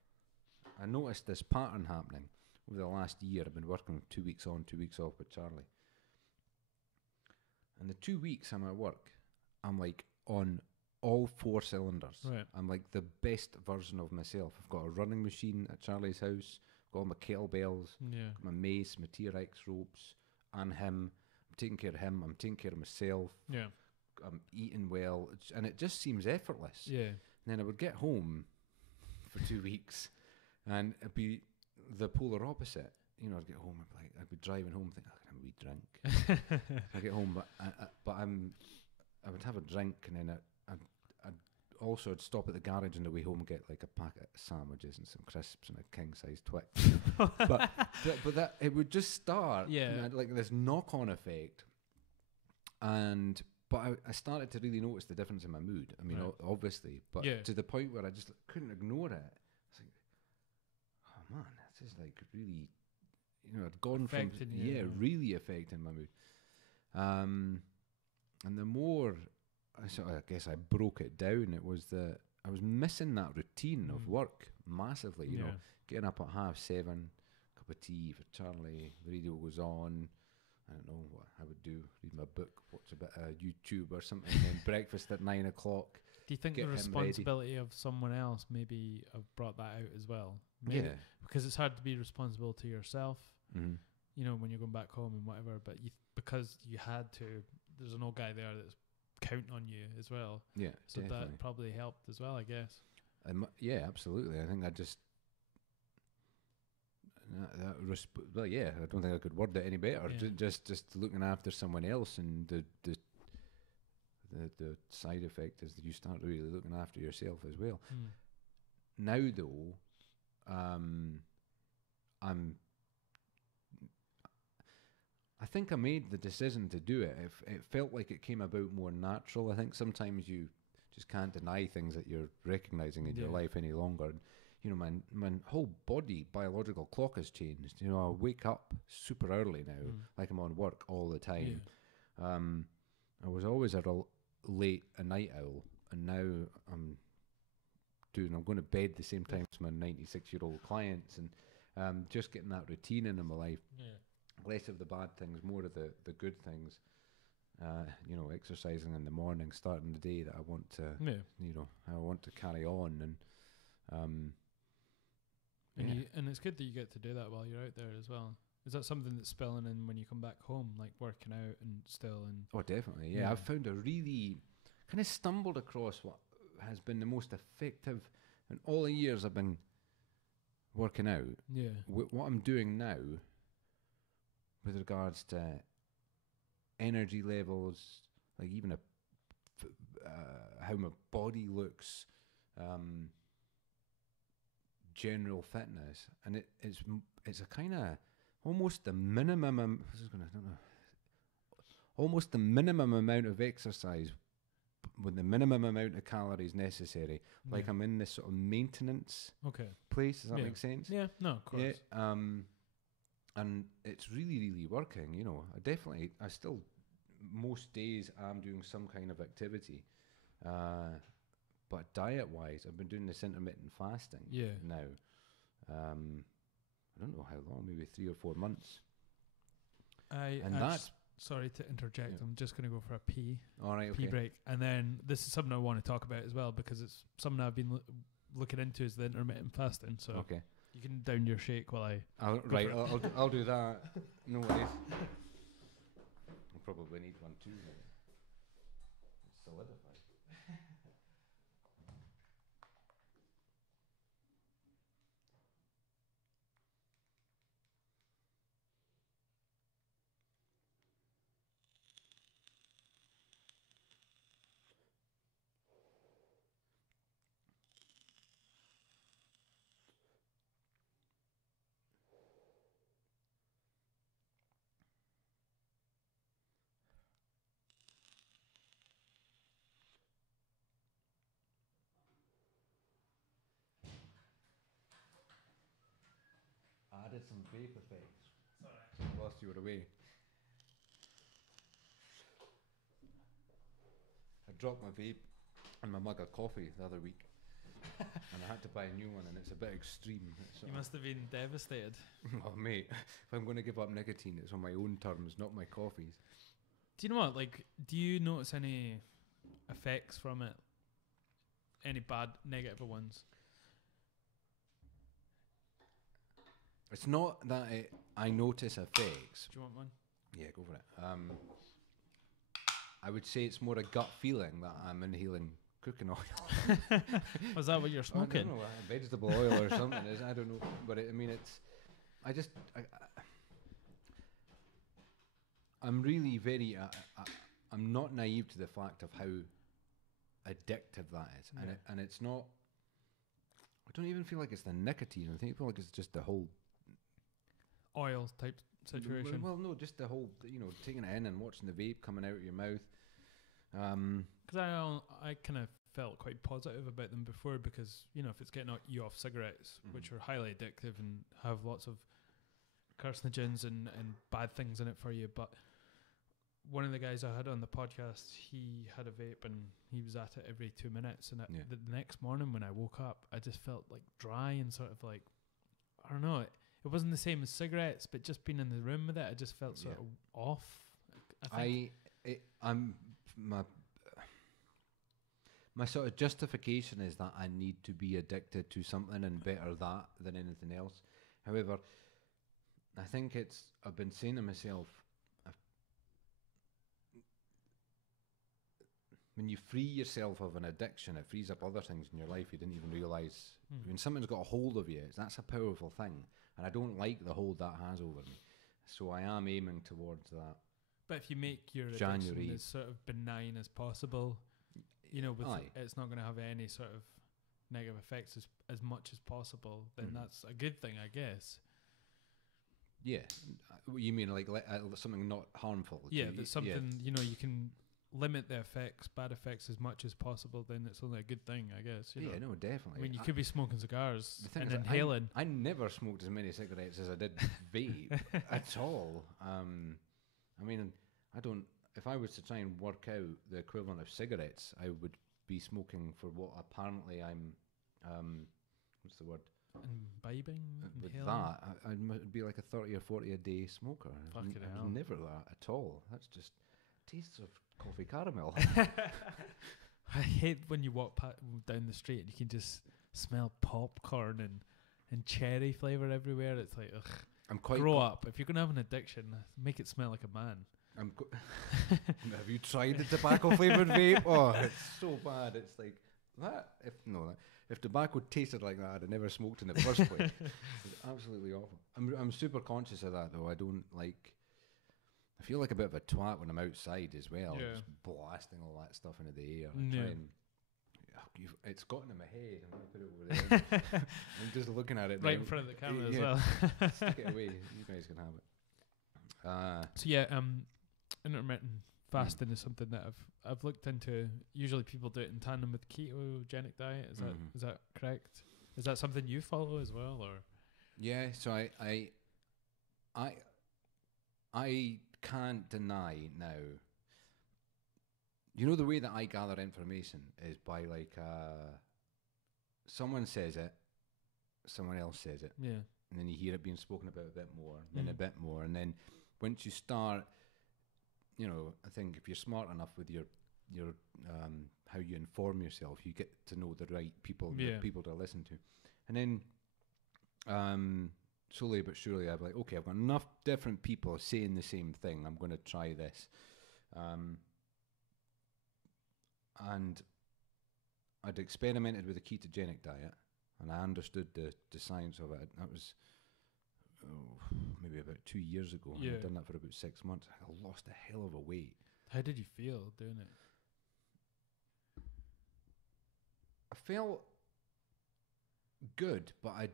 I noticed this pattern happening. Over the last year, I've been working 2 weeks on, 2 weeks off with Charlie. And the 2 weeks I'm at work, I'm like on all 4 cylinders. Right. I'm like the best version of myself. I've got a running machine at Charlie's house, got all my kettlebells, my mace, my T-Rex ropes, and him. I'm taking care of him. I'm taking care of myself. Yeah. I'm eating well. And it just seems effortless. Yeah. And then I would get home for 2 weeks, and it'd be the polar opposite. I'd get home, I'd be driving home, think, "I'm a wee drink." I get home, but I would have a drink, and then I'd stop at the garage on the way home and get like a packet of sandwiches and some crisps and a king size Twix. but that it would just start, like this knock on effect, but I started to really notice the difference in my mood. I mean, obviously, but to the point where I just couldn't ignore it. I was like, "Oh man, this is like really I'd gone Affecting from you, yeah. really affecting my mood. And the more I guess I broke it down, it was that I was missing that routine of work massively. You know, getting up at 7:30, cup of tea for Charlie, the radio goes on. I don't know what I would do, read my book, watch a bit of YouTube or something, then breakfast at 9 o'clock. Do you think the responsibility of someone else maybe have brought that out as well? Maybe, because it's hard to be responsible to yourself, you know, when you're going back home and whatever, but because you had to, there's an old guy there that's counting on you as well. Yeah, so definitely. That probably helped as well, I guess. Yeah, absolutely. I think I just... well, yeah, I don't think I could word it any better. Just looking after someone else, and the side effect is that you start really looking after yourself as well. Now though, I think I made the decision to do it. It felt like it came about more natural. I think sometimes you just can't deny things that you're recognizing in your life any longer. You know, my whole body biological clock has changed. You know, I wake up super early now, like I'm on work all the time. I was always a late a night owl, and now I'm going to bed the same time as my 96-year-old clients, and just getting that routine in my life. Less of the bad things, more of the good things. You know, exercising in the morning, starting the day that I want to, you know, I want to carry on, and it's good that you get to do that while you're out there as well. Is that something that's spilling in when you come back home, like working out and still? And oh, definitely, yeah. I've found a really kind of stumbled across what has been the most effective in all the years I've been working out. What I'm doing now with regards to energy levels, like even how my body looks, general fitness, and it's a kind of almost the minimum. Almost the minimum amount of exercise with the minimum amount of calories necessary. Like I'm in this sort of maintenance place. Does that make sense? Yeah, no, of course. Yeah, and it's really, really working. You know, I still most days I'm doing some kind of activity. But diet-wise, I've been doing this intermittent fasting now. I don't know how long, maybe 3 or 4 months. Sorry to interject. I'm just going to go for a pee. All right, pee break, and then this is something I want to talk about as well, because it's something I've been looking into, is the intermittent fasting. So you can down your shake while I'll do that. No worries. I'll probably need one too. It's solidified. Added some vape effects. Sorry. Whilst you were away. I dropped my vape and my mug of coffee the other week. And I had to buy a new one, and it's a bit extreme. You must have been devastated. Oh, mate. If I'm going to give up nicotine, it's on my own terms, not my coffee's. Do you know what? Like, do you notice any effects from it? Any bad, negative ones? It's not that I notice effects. Do you want one? Yeah, go for it. I would say it's more a gut feeling that I'm inhaling cooking oil. Was that what you're smoking? I don't know, vegetable oil or something. I don't know, but I'm really very. I'm not naive to the fact of how addictive that is, and it's not. I don't even feel like it's the nicotine. I feel like it's just the whole oil type situation. Well, no, just the whole, taking it in and watching the vape coming out of your mouth. Because I kind of felt quite positive about them before, because if it's getting you off cigarettes, which are highly addictive and have lots of carcinogens and bad things in it for you. But one of the guys I had on the podcast, he had a vape and he was at it every 2 minutes. And the next morning when I woke up, I just felt like dry and sort of like, I don't know, it wasn't the same as cigarettes, but just being in the room with it, I just felt sort of off. My sort of justification is that I need to be addicted to something and better that than anything else. However, I think I've been saying to myself, when you free yourself of an addiction, it frees up other things in your life you didn't even realise. When something's got a hold of you, that's a powerful thing. And I don't like the hold that has over me. So I am aiming towards that. But if you make your addiction as sort of benign as possible, it's not going to have any sort of negative effects as much as possible, then that's a good thing, I guess. Yeah. You mean like something not harmful? Yeah, that's something, you can limit the bad effects as much as possible, then it's only a good thing, I guess. No, definitely. I mean, you could be smoking cigars and inhaling. I never smoked as many cigarettes as I did vape at all. I mean, if I was to try and work out the equivalent of cigarettes, I would be smoking for what apparently I'm, what's the word? Imbibing? With that, I'd be like a 30 or 40 a day smoker. Fucking hell. Never that at all. That's just tastes of coffee caramel. I hate when you walk down the street and you can just smell popcorn and cherry flavour everywhere. It's like, ugh. Grow up. If you're going to have an addiction, make it smell like a man. Have you tried the tobacco flavoured vape? Oh, it's so bad. It's like that. If tobacco tasted like that, I'd never smoked in the first place. It's absolutely awful. I'm super conscious of that though. I feel like a bit of a twat when I'm outside as well, just blasting all that stuff into the air. It's gotten in my head. I'm going to put it over there. I'm just looking at it right now. in front of the camera as well. Stick it away. You guys can have it. Intermittent fasting is something that I've looked into. Usually people do it in tandem with ketogenic diet. Is that correct? Is that something you follow as well, or? Yeah. So I can't deny now. The way that I gather information is by someone says it, someone else says it, and then you hear it being spoken about a bit more, then a bit more, and then once you start, I think if you're smart enough with your how you inform yourself, you get to know the right people, the people to listen to, and then slowly but surely I'd be like, okay, I've got enough different people saying the same thing. I'm going to try this. And I'd experimented with a ketogenic diet, and I understood the science of it. That was maybe about 2 years ago. I'd done that for about 6 months. I lost a hell of a weight. How did you feel doing it? I felt good, but I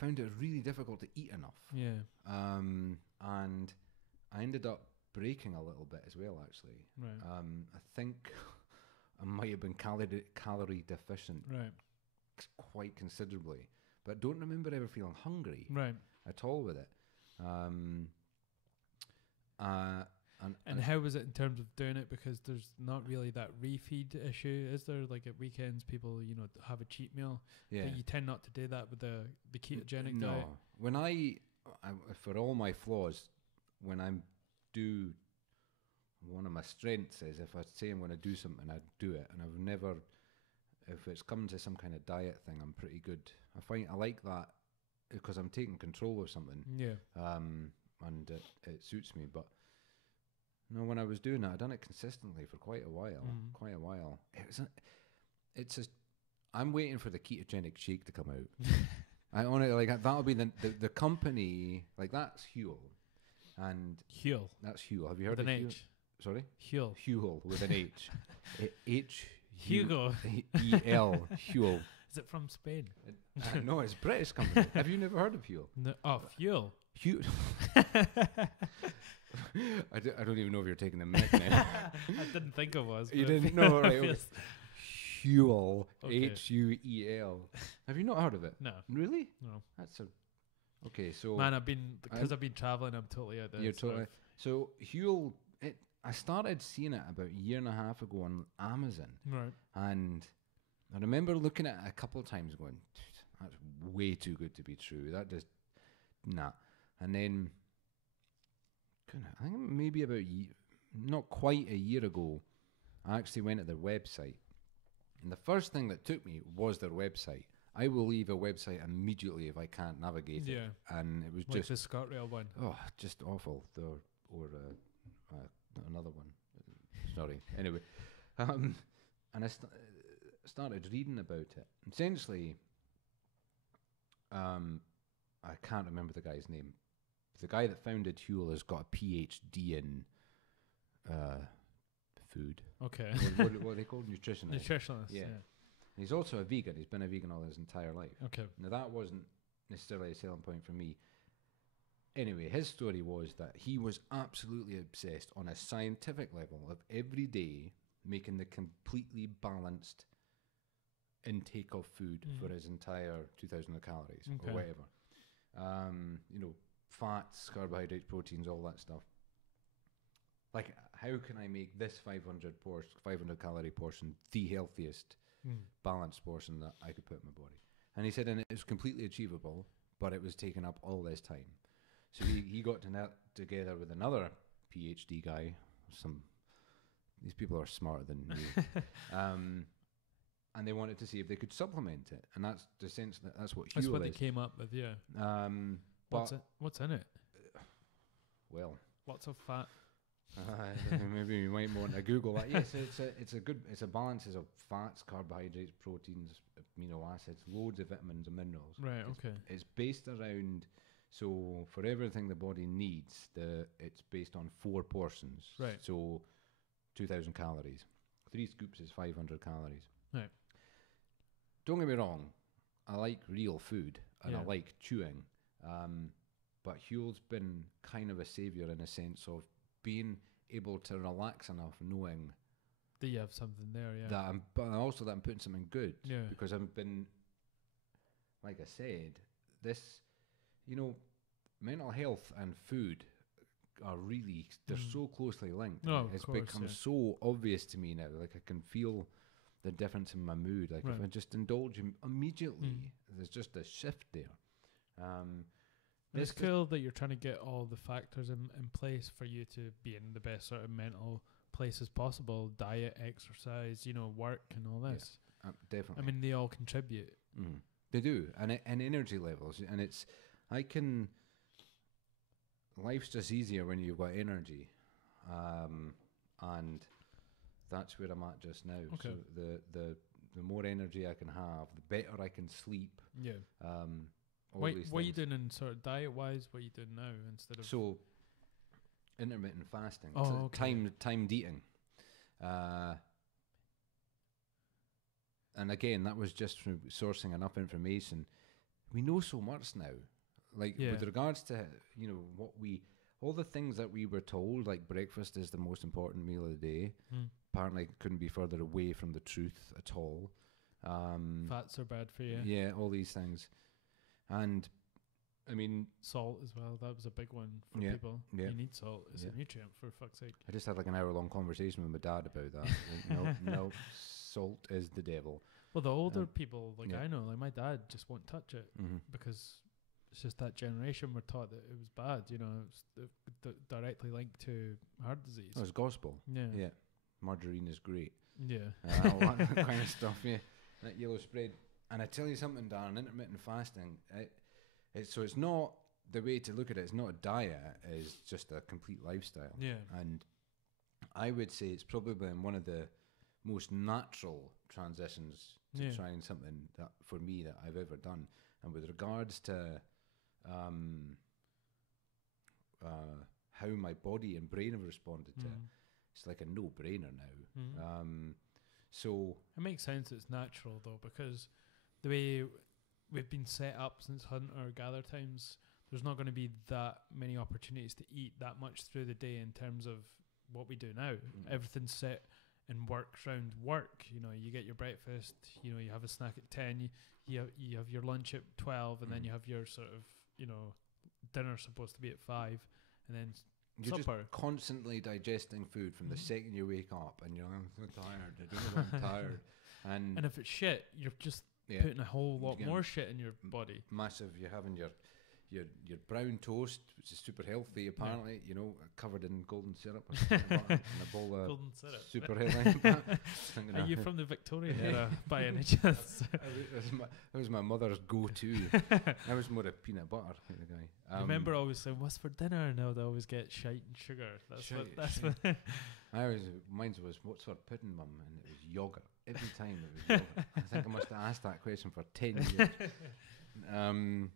found it really difficult to eat enough. Yeah. And I ended up breaking a little bit as well, actually. Right. I think I might have been calorie deficient. Right. Quite considerably, but don't remember ever feeling hungry. Right. At all with it. And how was it in terms of doing it? Because there's not really that refeed issue, is there? Like at weekends, people have a cheat meal. Yeah. But you tend not to do that with the ketogenic diet. No. When I for all my flaws, when I do, one of my strengths is if I say I'm going to do something, I do it, and I've never. If it's come to some kind of diet thing, I'm pretty good. I like that because I'm taking control of something. Yeah. And it suits me. But when I was doing that, I'd done it consistently for quite a while. I'm waiting for the ketogenic shake to come out. I honestly that'll be the company. Like that's Huel, and Huel. That's Huel. Have you heard with of an Huel? H? Sorry. Huel. Huel with an H. Hugo. E-L. Huel. Is it from Spain? No, it's a British company. Have you never heard of Huel? No. Oh, Fuel. I don't even know if you're taking the mic now. I didn't think I was. You didn't know, right? Okay. Huel. Okay. Huel. Have you not heard of it? No. Really? No. That's a Okay, so Man, I've been traveling. I'm totally out there. you're totally. So Huel, I started seeing it about a year and a half ago on Amazon, right. and I remember looking at it a couple of times, going, "That's way too good to be true. That just nah." And then, I think maybe about not quite a year ago, I actually went to their website, and the first thing that took me was their website. I will leave a website immediately if I can't navigate it. And it was like just the ScotRail one. Oh, just awful. Or another one. Sorry. Anyway, and I started reading about it. Essentially, I can't remember the guy's name. The guy that founded Huel has got a PhD in food. Okay. What are they called? Nutritionist. Nutritionist. Yeah. And he's also a vegan. He's been a vegan all his entire life. Okay. Now, that wasn't necessarily a selling point for me. Anyway, his story was that he was absolutely obsessed on a scientific level of every day making the completely balanced intake of food for his entire 2,000 calories or whatever. Fats, carbohydrates, proteins, all that stuff. Like, how can I make this 500 calorie portion the healthiest balanced portion that I could put in my body? And he said, and it was completely achievable, but it was taking up all this time. So he got together with another PhD guy. These people are smarter than me. And they wanted to see if they could supplement it, and that's the sense that's what Huel That's what is. they came up with, yeah. What's in it? Well, lots of fat. Maybe you might want to Google that. Yes, it's a balance of fats, carbohydrates, proteins, amino acids, loads of vitamins and minerals. Right. It's based around. So for everything the body needs, it's based on 4 portions. Right. So 2,000 calories. 3 scoops is 500 calories. Right. Don't get me wrong, I like real food and I like chewing. But Huel's been kind of a savior in a sense of being able to relax enough, knowing that you have something there. Yeah. That but also that I'm putting something good. Yeah. Because I've been, like I said, this. Mental health and food are really, they're so closely linked. No, it's become so obvious to me now. Like, I can feel the difference in my mood. Like, if I just indulge immediately, there's just a shift there. It's cool that you're trying to get all the factors in place for you to be in the best sort of mental place as possible. Diet, exercise, work and all this. Yeah, definitely. I mean, they all contribute. They do. And energy levels. And life's just easier when you've got energy, and that's where I'm at just now. Okay. So the more energy I can have, the better I can sleep. Yeah. What are you doing in sort of diet wise? What are you doing now instead of intermittent fasting? Oh, okay. Timed eating. And again, that was just from sourcing enough information. We know so much now. With regards to all the things that we were told, like breakfast is the most important meal of the day. Apparently couldn't be further away from the truth at all. Fats are bad for you. Yeah, all these things. And I mean, salt as well. That was a big one for people. Yeah. You need salt. It's a nutrient, for fuck's sake. I just had like an hour-long conversation with my dad about that. No, salt is the devil. Well, the older people, I know, like my dad just won't touch it because it's just that generation were taught that it was bad. It's directly linked to heart disease. Oh, it's gospel. Yeah. Margarine is great. Yeah. All that kind of stuff. Yeah. That yellow spread. And I tell you something, Darren, intermittent fasting, it's not, the way to look at it, it's not a diet, it's just a complete lifestyle. Yeah. And I would say it's probably been one of the most natural transitions to trying something that, for me, that I've ever done. And with regards to how my body and brain have responded to it, it's like a no-brainer now. So it makes sense it's natural, though, because the way we've been set up since hunter-gatherer times, there's not going to be that many opportunities to eat that much through the day in terms of what we do now. Everything's set and works around work. You get your breakfast, you have a snack at 10, you have your lunch at 12, and then you have your sort of dinner's supposed to be at 5, and then You're supper. just constantly digesting food from the second you wake up, and you're like, I'm so tired. I don't know, I'm tired. And if it's shit, you're just putting a whole lot more shit in your body. Massive. You're having your brown toast, which is super healthy apparently, covered in golden syrup and a bowl of golden syrup. super healthy. Are you from the Victorian era by any chance? That was my mother's go-to. I was more a peanut butter kind of guy. I remember always saying, "What's for dinner?" And they'd always get shite and sugar. That's what. Mine was, "What sort of pudding, mum?" And it was yogurt. Every time it was yogurt. I think I must have asked that question for 10 years.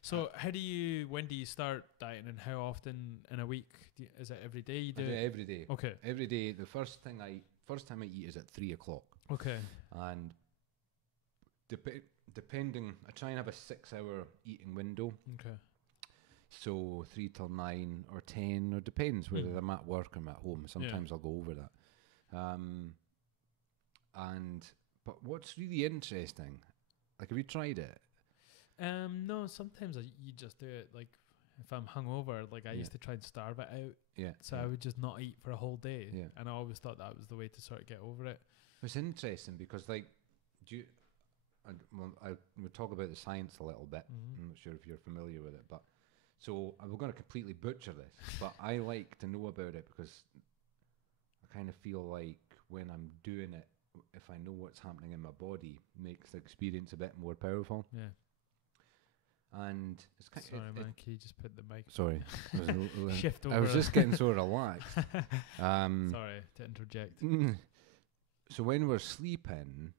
So when do you start dieting, and how often in a week? Is it every day you do it? Every day. Okay. Every day. The first time I eat is at 3 o'clock. Okay. And depending, I try and have a 6-hour eating window. Okay. So 3 till 9 or 10, or depends whether I'm at work or I'm at home. Sometimes I'll go over that. But what's really interesting, like, have you tried it? No, sometimes you just do it, like, if I'm hungover, like, I used to try and starve it out. Yeah. So I would just not eat for a whole day. Yeah. And I always thought that was the way to sort of get over it. It's interesting because, like, we'll talk about the science a little bit. I'm not sure if you're familiar with it, but so we're going to completely butcher this, but I like to know about it because I kind of feel like when I'm doing it, if I know what's happening in my body, makes the experience a bit more powerful. Yeah. And it's kind Sorry, man. Can you just put the mic? Sorry. Shift over. I was just getting so relaxed. Sorry to interject. So when we're sleeping,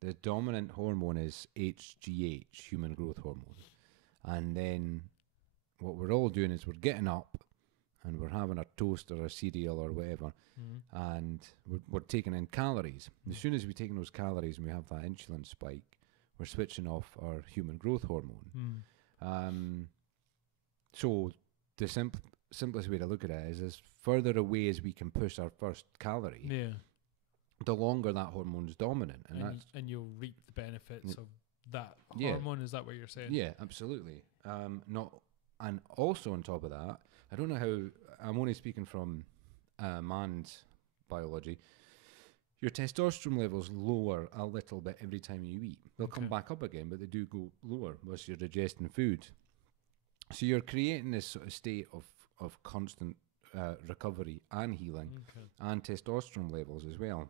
the dominant hormone is HGH, human growth hormone. And then what we're all doing is we're getting up and we're having a toast or a cereal or whatever, and we're taking in calories. As soon as we take in those calories and we have that insulin spike, we're switching off our human growth hormone. So the simplest way to look at it is as further away as we can push our first calorie, the longer that hormone's dominant. And you'll reap the benefits of that hormone. Is that what you're saying? Yeah, absolutely. And also on top of that, I don't know how, I'm only speaking from man's biology, your testosterone levels lower a little bit every time you eat. They'll come back up again, but they do go lower once you're digesting food. So you're creating this sort of state of constant recovery and healing and testosterone levels as well.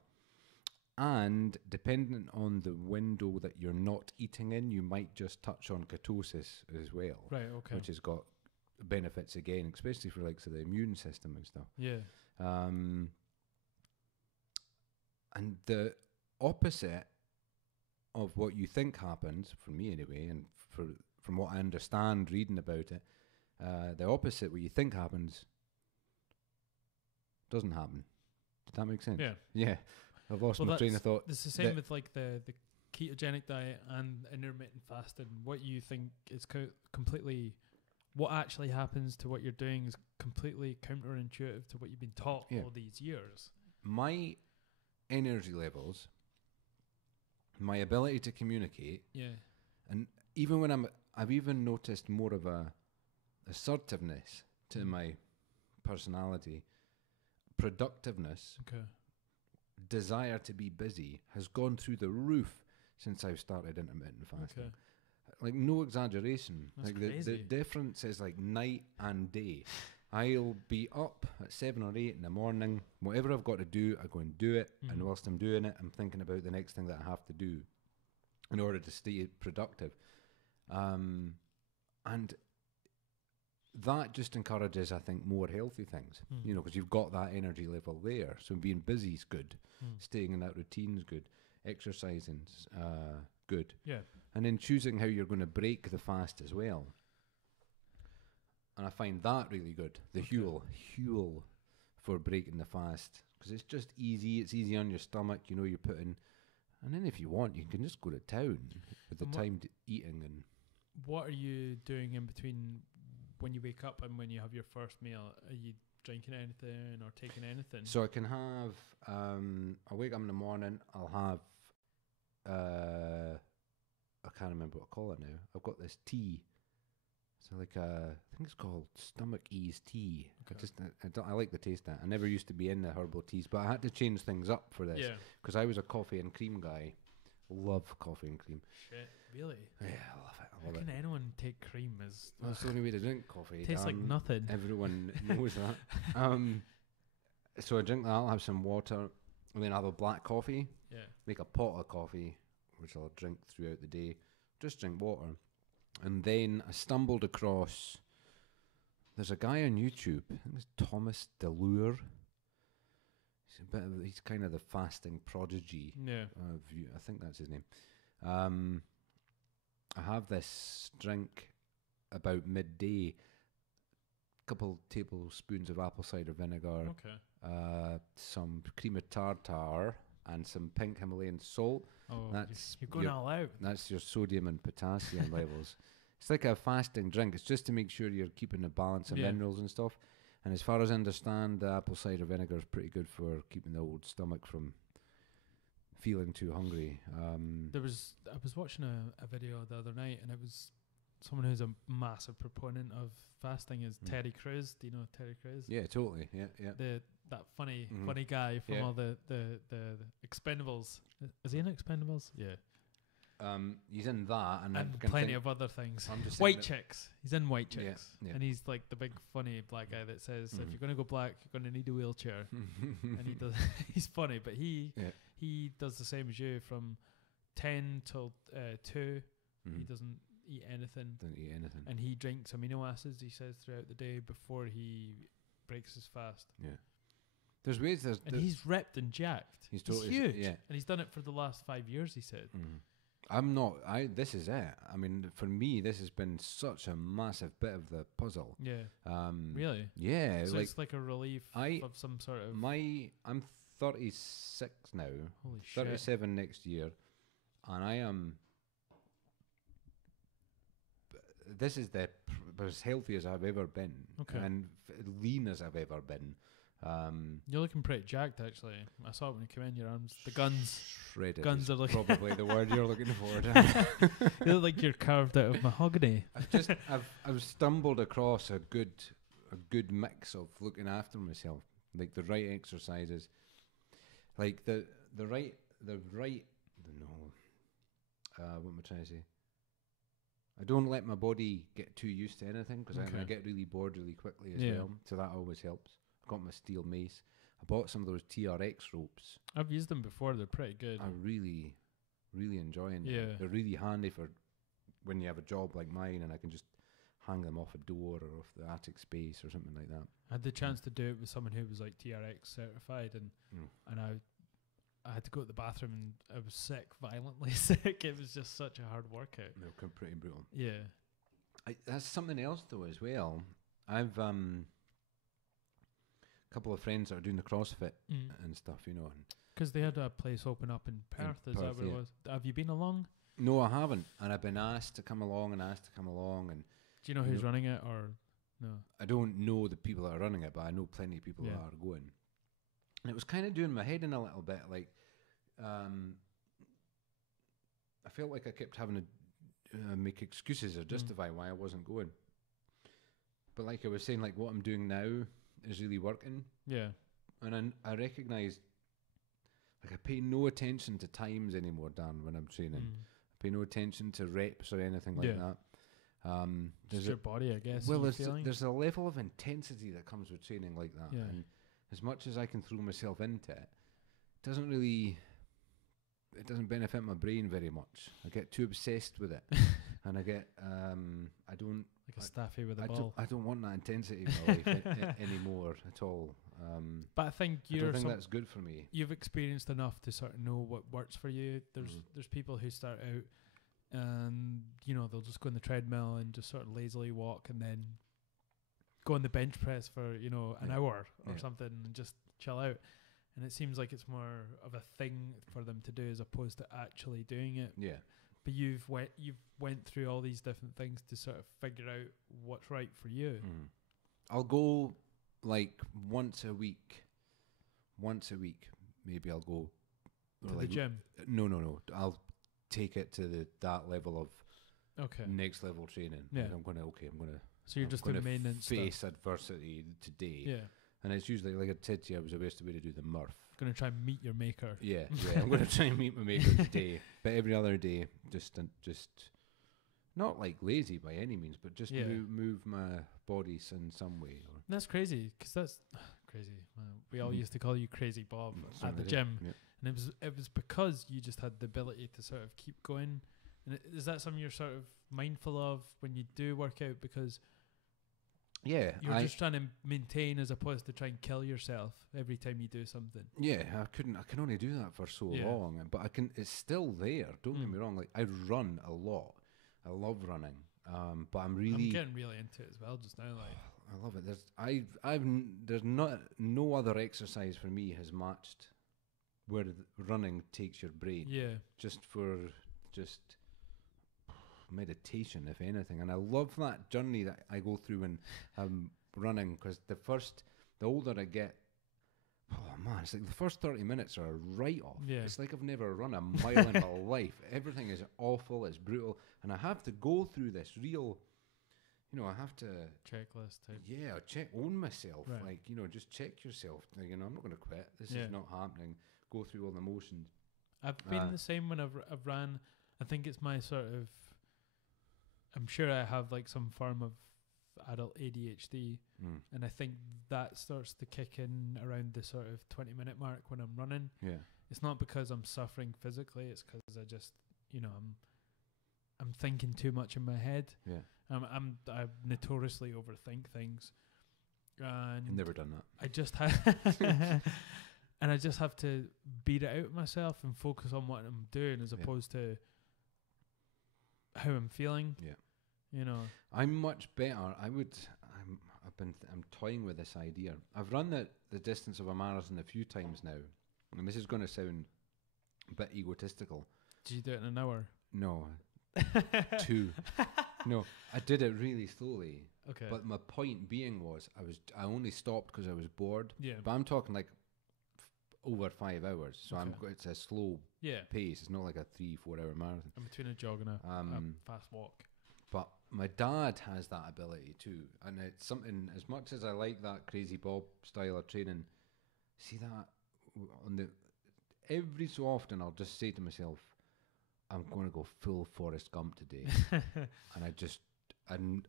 And dependent on the window that you're not eating in, you might just touch on ketosis as well. Right, okay. Which has got benefits again, especially for like the immune system and stuff. Yeah. And the opposite of what you think happens, for me anyway, and from what I understand reading about it, the opposite what you think happens doesn't happen. Did that make sense? Yeah. Yeah. I've lost my train of thought. It's the same with like the ketogenic diet and intermittent fasting. What you think is completely, what actually happens to what you're doing is completely counterintuitive to what you've been taught all these years. My energy levels, my ability to communicate, and even when I've even noticed more of a assertiveness to my personality, productiveness, desire to be busy has gone through the roof since I've started intermittent fasting. Like, no exaggeration. That's like crazy. The difference is like night and day. I'll be up at 7 or 8 in the morning. Whatever I've got to do, I go and do it. And whilst I'm doing it, I'm thinking about the next thing that I have to do in order to stay productive. And that just encourages, I think, more healthy things, because you've got that energy level there. So being busy is good. Staying in that routine is good. Exercising's good. Yeah. And then choosing how you're going to break the fast as well. And I find that really good. The fuel for breaking the fast. Because it's just easy. It's easy on your stomach. You know, you're putting... And then if you want, you can just go to town with the time to eating. And what are you doing in between when you wake up and when you have your first meal? Are you drinking anything or taking anything? So I can have... I wake up in the morning. I'll have... I can't remember what I call it now. I've got this tea So like I think it's called stomach ease tea. Okay. I like the taste of it. I never used to be in the herbal teas, but I had to change things up for this Yeah. because I was a coffee and cream guy. Love coffee and cream. Shit. Really? Yeah, I love it. I How love can it. anyone take cream as That's the only way to drink coffee. tastes like nothing? Everyone knows that. So I drink that. I'll have some water, and then I'll have a black coffee. Yeah. Make a pot of coffee, which I'll drink throughout the day. Just drink water. And then I stumbled across, there's a guy on YouTube, I think it's Thomas DeLure. He's kind of the fasting prodigy. Yeah. I think that's his name. I have this drink about midday, couple tablespoons of apple cider vinegar, Okay. some cream of tartar, and some pink Himalayan salt. Oh, That's you're going all out. That's your sodium and potassium levels. It's like a fasting drink. It's just to make sure you're keeping a balance of minerals and stuff. And as far as I understand, the apple cider vinegar is pretty good for keeping the old stomach from feeling too hungry. I was watching a video the other night, and it was someone who's a massive proponent of fasting is Terry Crews. Do you know Terry Crews? Yeah, totally. Yeah. That funny guy from all the Expendables. Is he in Expendables? Yeah. He's in that, and plenty of other things. I'm just White Chicks. He's in White Chicks, yeah. and he's like the big funny black guy that says, "If you're gonna go black, you're gonna need a wheelchair." And he does. He's funny, but he does the same as you from 10 till 2. He doesn't eat anything. And he drinks amino acids. He says throughout the day before he breaks his fast. Yeah. There's ways. And he's ripped and jacked. He's totally huge. Yeah. And he's done it for the last 5 years. He said. I'm not. This is it. I mean, for me, this has been such a massive bit of the puzzle. Yeah. Really? Yeah. So it's like a relief of some sort of. I'm 36 now. Holy shit. 37 next year, and I am. This is as healthy as I've ever been, and lean as I've ever been. You're looking pretty jacked, actually. I saw it when you came in. Your arms, the guns, shredded. Guns are like probably the word you're looking for. You look like you're carved out of mahogany. I've stumbled across a good mix of looking after myself, like the right exercises, like the right. What am I trying to say? I don't let my body get too used to anything because I get really bored really quickly as well. So that always helps. I got my steel mace. I bought some of those TRX ropes. I've used them before. They're pretty good. I'm really, really enjoying them. Yeah. They're really handy for when you have a job like mine and I can just hang them off a door or off the attic space or something like that. I had the chance to do it with someone who was like TRX certified, and I had to go to the bathroom and I was sick, violently sick. It was just such a hard workout. They're pretty brutal. Yeah. That's something else though as well. I've a couple of friends that are doing the CrossFit and stuff, you know. Because they had a place open up in Perth, is that what it was? Have you been along? No, I haven't. And I've been asked to come along. And do you know who's running it or no? I don't know the people that are running it, but I know plenty of people that are going. And it was kind of doing my head in a little bit. Like, I felt like I kept having to make excuses or justify why I wasn't going. But like I was saying, like what I'm doing now is really working. Yeah. And I recognise, like I pay no attention to times anymore, Dan, when I'm training. I pay no attention to reps or anything like that. Just your body, I guess. Well, there's a level of intensity that comes with training like that. Yeah. And as much as I can throw myself into it, it doesn't benefit my brain very much. I get too obsessed with it. And I get, I don't... Like a staffy with a ball. I don't want that intensity in my life anymore at all. But I think I don't think that's good for me. You've experienced enough to sort of know what works for you. There's people who start out and, you know, they'll just go on the treadmill and just sort of lazily walk and then go on the bench press for, you know, an hour or something and just chill out. And it seems like it's more of a thing for them to do as opposed to actually doing it. Yeah. But you've went through all these different things to sort of figure out what's right for you. I'll go like once a week, maybe I'll go to the gym. No. I'll take it to that level of Okay. next level training. Yeah. Like I'm gonna. So you're just doing maintenance stuff. Face adversity today. Yeah. And it's usually like I said to you, I was supposed to be to do the Murph. Gonna try and meet your maker. Yeah, I'm gonna try and meet my maker today, but every other day, just not like lazy by any means, but just move my bodies in some way. Or That's crazy, because that's crazy. We all used to call you Crazy Bob at the did. gym, Yeah. and it was because you just had the ability to sort of keep going. And is that something you're sort of mindful of when you do work out? Because yeah, you're just trying to maintain as opposed to try and kill yourself every time you do something. Yeah, I can only do that for so long, but I can. It's still there. Don't get me wrong. Like I run a lot. I love running. But I'm getting really into it as well just now. Like I love it. There's no other exercise for me has matched where running takes your brain. Yeah. Just meditation, if anything, and I love that journey that I go through when I'm running, because the older I get, oh man, it's like the first 30 minutes are a write-off. Yeah. It's like I've never run a mile in my life. Everything is awful, it's brutal, and I have to go through this real, I have to checklist type. Yeah, own myself. Right. Like, just check yourself. Like, I'm not going to quit. This is not happening. Go through all the motions. I've been the same when I've ran. I think it's my sort of, I'm sure I have like some form of adult ADHD, and I think that starts to kick in around the sort of 20-minute mark when I'm running. Yeah. It's not because I'm suffering physically, it's because I just, I'm thinking too much in my head. Yeah. I notoriously overthink things. And I've never done that. I just and I just have to beat it out of myself and focus on what I'm doing as opposed to how I'm feeling. Yeah. I'm much better. I'm toying with this idea. I've run the distance of a marathon a few times now, and this is going to sound a bit egotistical. Did you do it in an hour? No. 2. No, I did it really slowly. Okay. But my point being was I only stopped because I was bored. Yeah. But I'm talking like over 5 hours, so Okay. it's a slow pace. It's not like a 3-4 hour marathon. I'm between a jog and a fast walk. But my dad has that ability too, and it's something. As much as I like that Crazy Bob style of training, see that every so often I'll just say to myself, I'm going to go full Forrest Gump today, and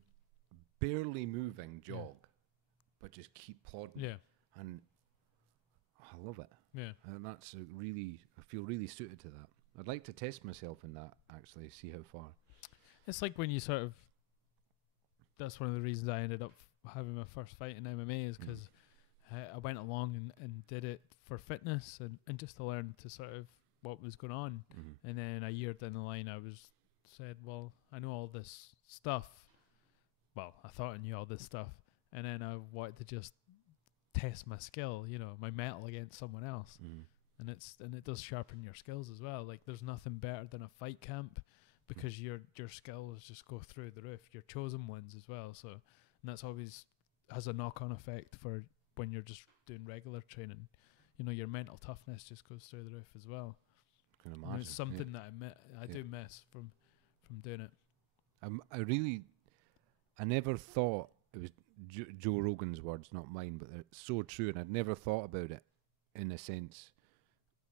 barely moving jog, but just keep plodding. Yeah. And I love it. Yeah. And I feel really suited to that. I'd like to test myself in that, actually, see how far. It's like when you sort of, that's one of the reasons I ended up having my first fight in MMA is because I went along and did it for fitness and just to learn to sort of what was going on. And then a year down the line I said, well, I know all this stuff. Well, I thought I knew all this stuff, and then I wanted to just test my skill, my mettle against someone else. And it does sharpen your skills as well. Like there's nothing better than a fight camp, because your skills just go through the roof. Your chosen ones as well. So, and that's always has a knock-on effect for when you're just doing regular training. Your mental toughness just goes through the roof as well. Can imagine. And it's something that I do miss from doing it. I never thought, it was Joe Rogan's words, not mine, but it's so true, and I'd never thought about it in a sense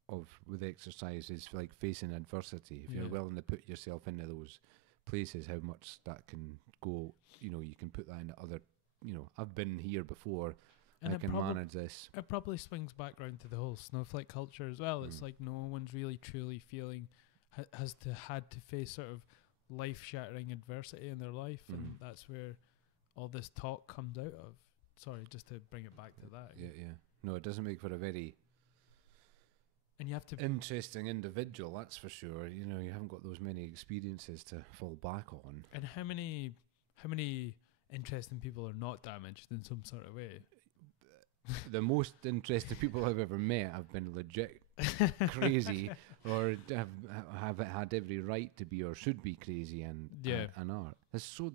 of with exercise is like facing adversity. If you're willing to put yourself into those places, how much that can go, you can put that into other, I've been here before, and I can manage this. It probably swings back around to the whole snowflake culture as well. It's like no one's really truly feeling, had to face sort of life-shattering adversity in their life, and that's where all this talk comes out of. Sorry, just to bring it back to that. Yeah. No, it doesn't make for a very and you have to interesting individual, that's for sure. You haven't got those many experiences to fall back on. And how many interesting people are not damaged in some sort of way? The most interesting people I've ever met have been legit crazy, or have had every right to be or should be crazy and are. That's so.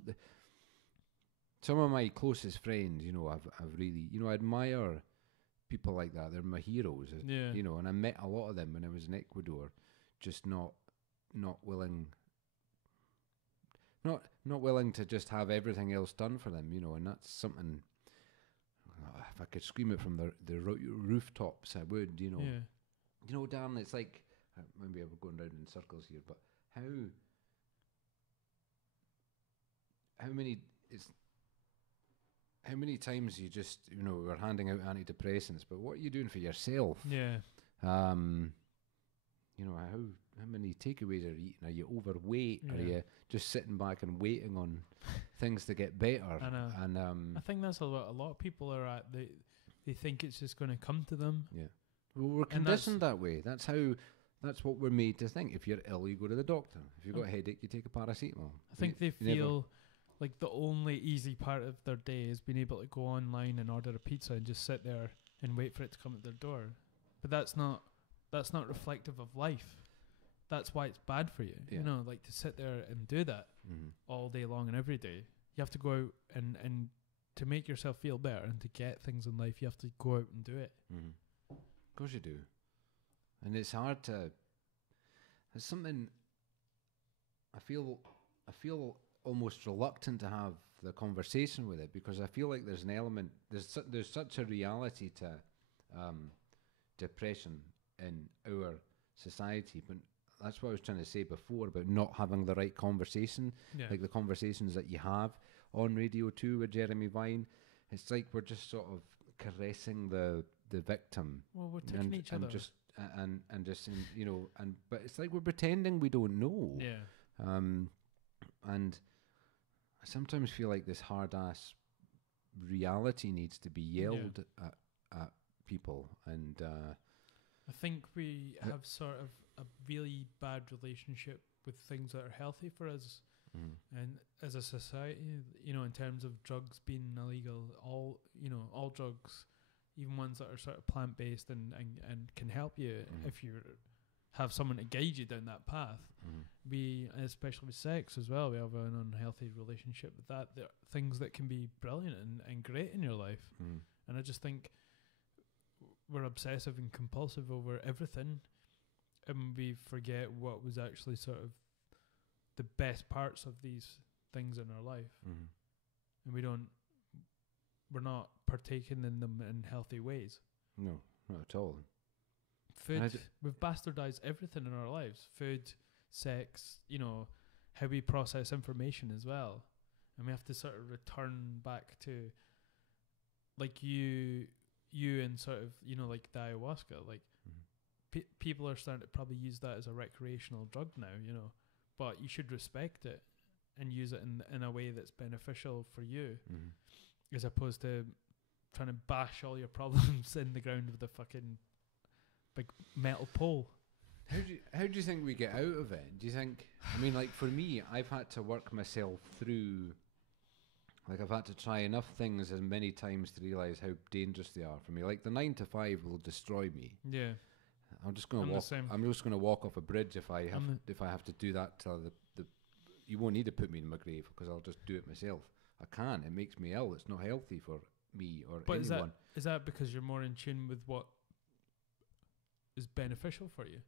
Some of my closest friends, I've really, I admire people like that. They're my heroes. And I met a lot of them when I was in Ecuador, just not willing. not willing to just have everything else done for them, and that's something. If I could scream it from the rooftops, I would, Yeah. Dan, it's like, maybe I'm going round in circles here, but how many times you just, we're handing out antidepressants, but what are you doing for yourself? Yeah. How many takeaways are you eating? Are you overweight? Yeah. Are you just sitting back and waiting on things to get better? And I think that's a lot of people are at. They think it's just going to come to them. Yeah. Well, we're conditioned that way. That's what we're made to think. If you're ill, you go to the doctor. If you've got a headache, you take a paracetamol. I think they feel like the only easy part of their day is being able to go online and order a pizza and just sit there and wait for it to come at their door. But that's not reflective of life. That's why it's bad for you. Yeah. Like to sit there and do that all day long and every day. You have to go out and to make yourself feel better and to get things in life, you have to go out and do it. Of course you do. And it's hard to. There's something. I feel almost reluctant to have the conversation with it because I feel like there's an element. There's such a reality to depression in our society, but that's what I was trying to say before about not having the right conversation, like the conversations that you have on Radio 2 with Jeremy Vine. It's like we're just sort of caressing the victim. Well, we're taking each other. But it's like we're pretending we don't know. Yeah. And I sometimes feel like this hard-ass reality needs to be yelled at people. And I think we have sort of a really bad relationship with things that are healthy for us. And as a society, in terms of drugs being illegal, all drugs, even ones that are sort of plant-based and can help you if you have someone to guide you down that path. We, especially with sex as well, we have an unhealthy relationship with that. There are things that can be brilliant and great in your life. And I just think we're obsessive and compulsive over everything, and we forget what was actually sort of the best parts of these things in our life. And we're not partaking in them in healthy ways. No, not at all. Food, we've bastardized everything in our lives. Food, sex, how we process information as well. And we have to sort of return back to, like you and sort of, like the ayahuasca, like people are starting to probably use that as a recreational drug now, but you should respect it and use it in a way that's beneficial for you, as opposed to trying to bash all your problems in the ground with a fucking big metal pole. How do you think we get out of it? Do you think, like for me, I've had to work myself through, like I've had to try enough things as many times to realise how dangerous they are for me. Like the 9 to 5 will destroy me. Yeah. I'm just going to walk. I'm just going to walk off a bridge if I have to do that till the. You won't need to put me in my grave because I'll just do it myself. I can't. It makes me ill. It's not healthy for me or anyone. Is that because you're more in tune with what is beneficial for you?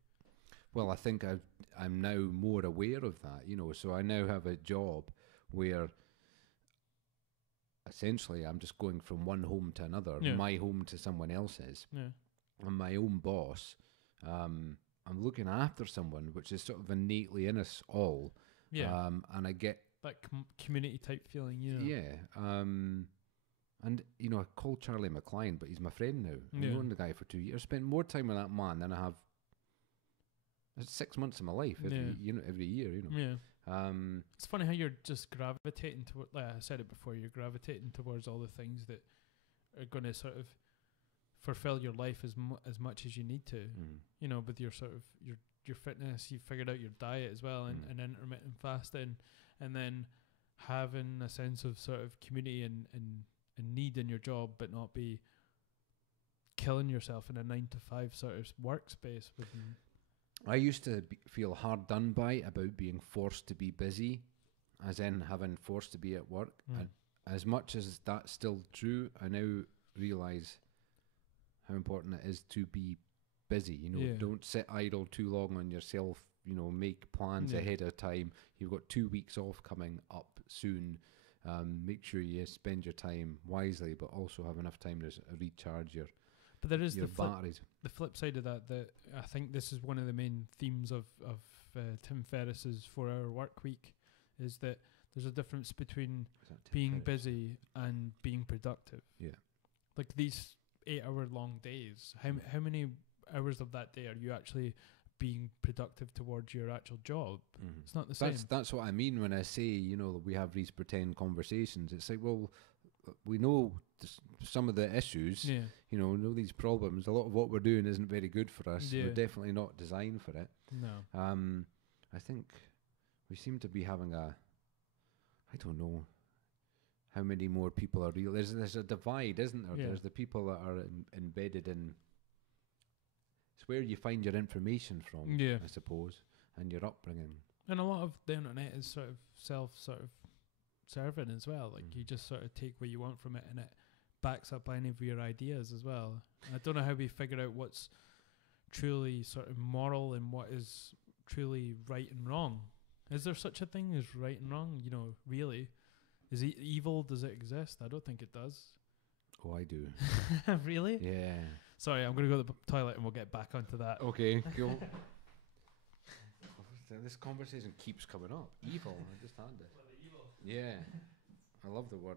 Well, I think I'm now more aware of that. So I now have a job where essentially I'm just going from one home to another, my home to someone else's. Yeah. I'm my own boss. I'm looking after someone, which is sort of innately in us all. Yeah. And I get that community type feeling, Yeah. And, I call Charlie McLean, but he's my friend now. I've known the guy for 2 years. Spent more time with that man than I have 6 months of my life every year. Yeah. It's funny how you're just gravitating to, like I said it before, you're gravitating towards all the things that are going to sort of fulfill your life as much as you need to. With your sort of your fitness, you figured out your diet as well, and intermittent fasting, and then having a sense of sort of community and need in your job, but not be killing yourself in a 9 to 5 sort of workspace. I used to feel hard done by about being forced to be busy, as in having forced to be at work. And as much as that's still true, I now realise how important it is to be busy. Don't sit idle too long on your cell make plans Yeah. ahead of time. You've got 2 weeks off coming up soon. Make sure you spend your time wisely, but also have enough time to recharge But there is your the batteries. flip side of that I think this is one of the main themes of Tim Ferriss's 4-Hour Work Week, is that there's a difference between Is that Tim being Ferriss? busy and being productive. Yeah. Like these 8-hour long days, how many hours of that day are you actually being productive towards your actual job? Mhm. It's not the same. That's what I mean when I say, that we have these pretend conversations. It's like, well, we know some of the issues, Yeah. we know these problems. A lot of what we're doing isn't very good for us. Yeah. We're definitely not designed for it. No. I think we seem to be having I don't know how many more people are real. There's a divide, isn't there? Yeah. There's the people that are embedded in. It's where you find your information from, Yeah. I suppose, and your upbringing. And a lot of the internet is sort of self-serving as well. Like you just sort of take what you want from it, and it backs up any of your ideas as well. I don't know how we figure out what's truly sort of moral and what is truly right and wrong. Is there such a thing as right and wrong? Really? Is evil? Does it exist? I don't think it does. Oh, I do. Really? Yeah. Sorry, I'm going to go to the toilet and we'll get back onto that. Okay, cool. This conversation keeps coming up. Evil. I just had it. Yeah. I love the word.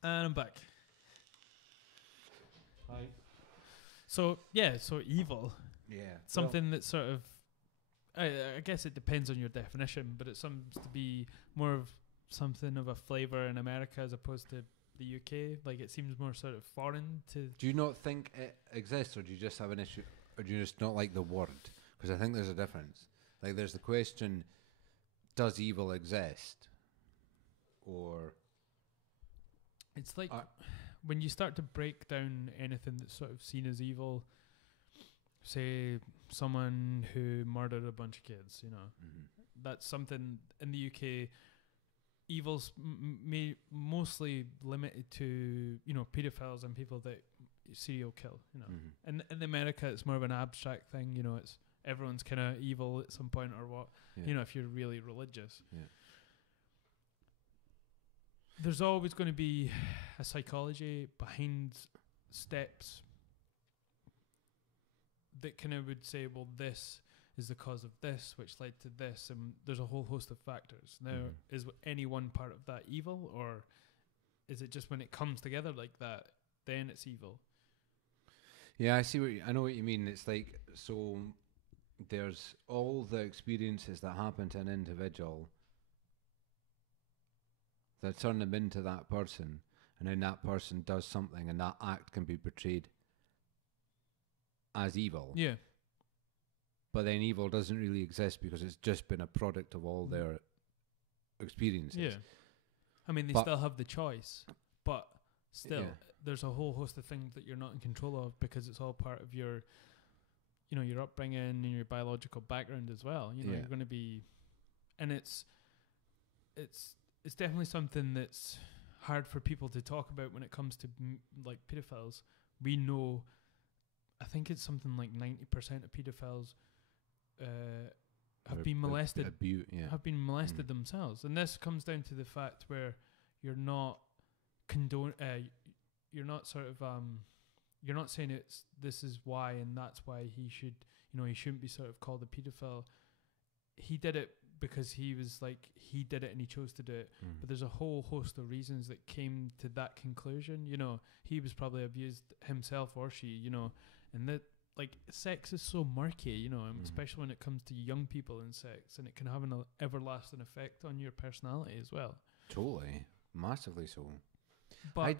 And I'm back. Hi. So evil. Yeah. Something that's sort of, I guess it depends on your definition, but it seems to be more of something of a flavour in America as opposed to the UK. Like it seems more sort of foreign to. Do you not think it exists, or do you just have an issue, or do you just not like the word? Because I think there's a difference. Like there's the question, does evil exist? Or It's like when you start to break down anything that's sort of seen as evil, say someone who murdered a bunch of kids, that's something in the UK. Evil's mostly limited to pedophiles and people that serial kill. And in America, it's more of an abstract thing. It's everyone's kind of evil at some point or what. Yeah. If you're really religious. Yeah. There's always going to be a psychology behind steps that kind of would say, well, this is the cause of this, which led to this, and there's a whole host of factors. Now, is any one part of that evil, or is it just when it comes together like that, then it's evil? Yeah, I know what you mean. It's like, so there's all the experiences that happen to an individual that turn them into that person, and then that person does something, and that act can be portrayed as evil. Yeah. But then evil doesn't really exist because it's just been a product of all their experiences. Yeah. I mean, they But- still have the choice, but still, Yeah. there's a whole host of things that you're not in control of because it's all part of your, your upbringing and your biological background as well. Yeah. You're going to be, and it's definitely something that's hard for people to talk about when it comes to like pedophiles. We know, I think it's something like 90% of pedophiles have been molested. Have been molested themselves, and this comes down to the fact where you're not you're not sort of you're not saying this is why and that's why he shouldn't be sort of called a pedophile. He did it because he was like, he did it and he chose to do it. But there's a whole host of reasons that came to that conclusion. You know, he was probably abused himself or she, you know, and that, like, sex is so murky, you know, especially when it comes to young people and sex, and it can have an everlasting effect on your personality as well. Totally. Massively so. But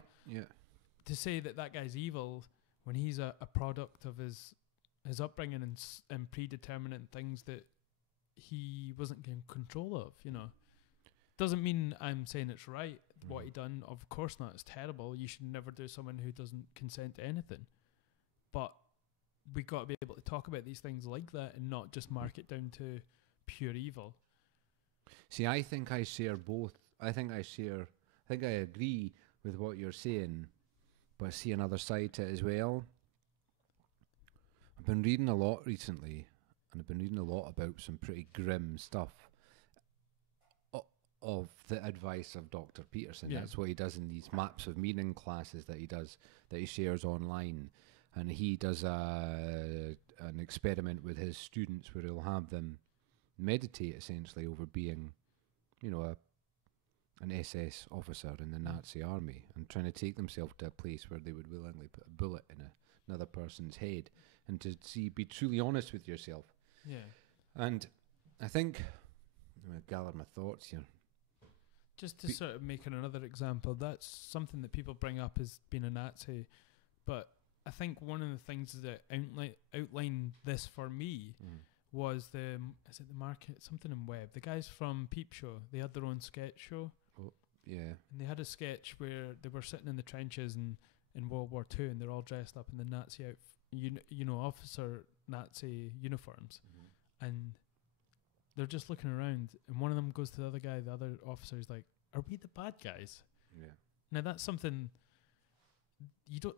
to say that that guy's evil when he's a product of his upbringing and predetermined things that he wasn't in control of, you know, doesn't mean I'm saying it's right what he done. Of course not. It's terrible. You should never do someone who doesn't consent to anything. But we got to be able to talk about these things like that and not just mark it down to pure evil. See, I think I share both. I think I agree with what you're saying, but I see another side to it as well. I've been reading a lot recently, and I've been reading a lot about some pretty grim stuff of the advice of Dr. Peterson. That's what he does in these maps of meaning classes that he shares online. And he does an experiment with his students where he'll have them meditate essentially over being, you know, an SS officer in the Nazi army and trying to take themselves to a place where they would willingly put a bullet in another person's head and to be truly honest with yourself. Yeah. And I think, I'm going to gather my thoughts here. Just to sort of make another example, that's something that people bring up as being a Nazi, but I think one of the things that outlined this for me was the market, something in Web. The guys from Peep Show, they had their own sketch show. Oh, yeah. And they had a sketch where they were sitting in the trenches in World War II, and they're all dressed up in the Nazi officer Nazi uniforms, and they're just looking around. And one of them goes to the other guy, the other officer, is like, "Are we the bad guys?" Yeah. Now that's something.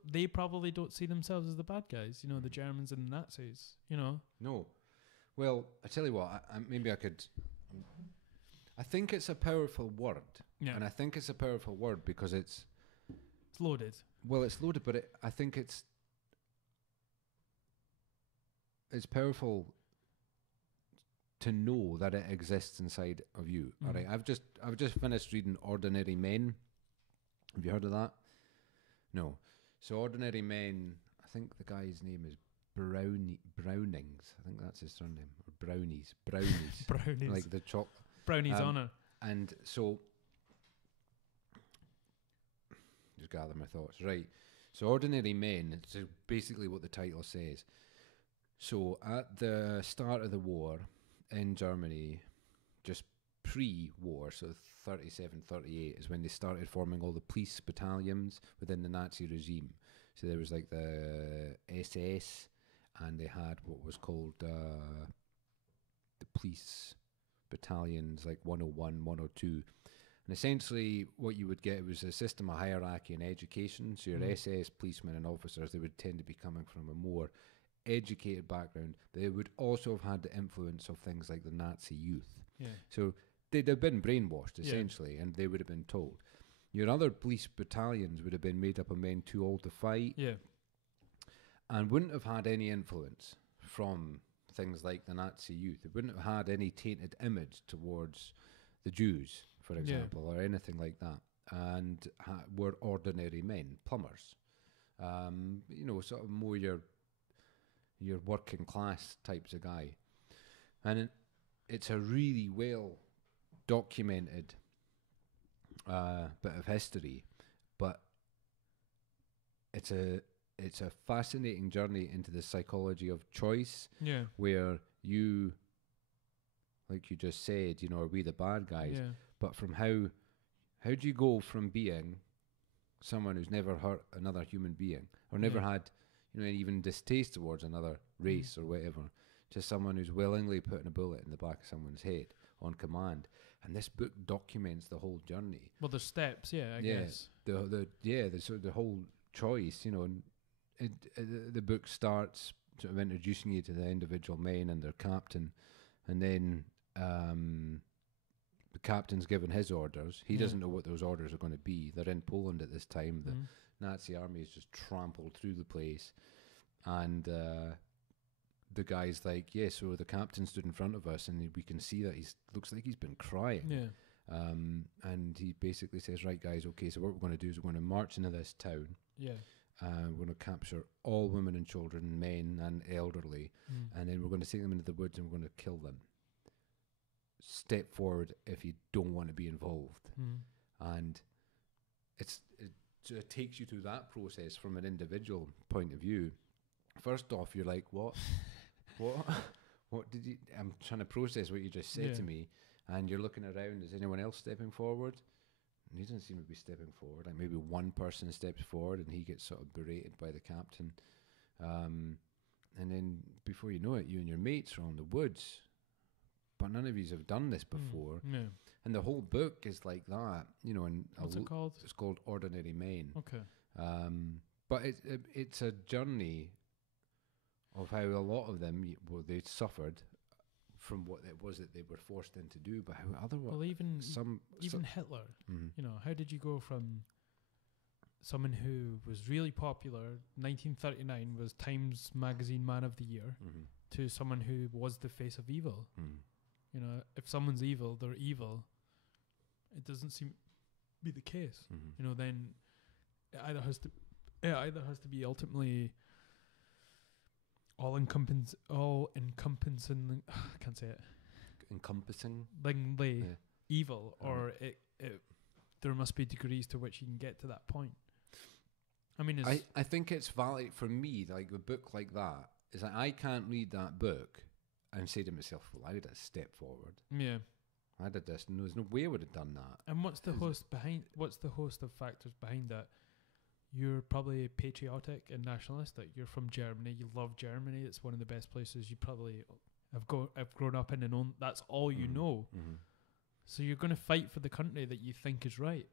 They probably don't see themselves as the bad guys, you know, the Germans and the Nazis, you know. No. Well, I tell you what, I think it's a powerful word. Yeah. And I think it's a powerful word because it's loaded. Well, it's loaded, but I think it's powerful to know that it exists inside of you. All right. I've just finished reading Ordinary Men. Have you heard of that? No. So Ordinary Men, I think the guy's name is Brownings. I think that's his surname. Or Brownies. Brownies. Like the chocolate. Brownies on it. And so, just gather my thoughts. Right. So Ordinary Men, it's basically what the title says. So at the start of the war in Germany, just pre-war, so 37, 38 is when they started forming all the police battalions within the Nazi regime. So there was like the SS, and they had what was called the police battalions, like 101, 102. And essentially what you would get was a system of hierarchy in education. So your SS policemen and officers, they would tend to be coming from a more educated background. They would also have had the influence of things like the Nazi youth. Yeah. So they'd have been brainwashed, essentially, and they would have been told. Your other police battalions would have been made up of men too old to fight, and wouldn't have had any influence from things like the Nazi youth. They wouldn't have had any tainted image towards the Jews, for example, or anything like that, and were ordinary men, plumbers. You know, sort of more your working class types of guy. And it's a really well documented bit of history, but it's a fascinating journey into the psychology of choice, where you, like you just said, you know, are we the bad guys? But from how do you go from being someone who's never hurt another human being or never had, you know, even distaste towards another race or whatever, to someone who's willingly putting a bullet in the back of someone's head on command? And this book documents the whole journey. Well, there's steps, I guess. The whole choice, you know. And the book starts sort of introducing you to the individual men and their captain, and then the captain's given his orders. He doesn't know what those orders are going to be. They're in Poland at this time. The Nazi army is just trampled through the place, and the guy's like, yeah, so the captain stood in front of us, and we can see that looks like he's been crying. Yeah. And he basically says, right, guys, okay, so what we're going to do is we're going to march into this town. Yeah. We're going to capture all women and children, men and elderly, and then we're going to take them into the woods and we're going to kill them. Step forward if you don't want to be involved. And so it takes you through that process from an individual point of view. First off, you're like, what? What did you... I'm trying to process what you just said to me, and you're looking around. Is anyone else stepping forward? And he doesn't seem to be stepping forward. Like maybe one person steps forward and he gets sort of berated by the captain. And then before you know it, you and your mates are on the woods. But none of you have done this before. Yeah. And the whole book is like that, you know. And what's it called? It's called Ordinary Men. Okay. But it's a journey of how a lot of them, they suffered from what it was that they were forced into do, but how other even Hitler, you know, how did you go from someone who was really popular, 1939 was Times Magazine Man of the Year, to someone who was the face of evil? You know, if someone's evil, they're evil. It doesn't seem to be the case. You know, then it either has to be ultimately all encompassing. I can't say it. Encompassing. Evil, or it. There must be degrees to which you can get to that point. I mean, I think it's valid for me. Like a book like that is that I can't read that book and say to myself, "Well, I did a step forward." Yeah. I did this. No, there's no way I would have done that. And what's the host of factors behind that? You're probably patriotic and nationalistic. You're from Germany. You love Germany. It's one of the best places you probably have grown up in, and that's all you know. So you're going to fight for the country that you think is right.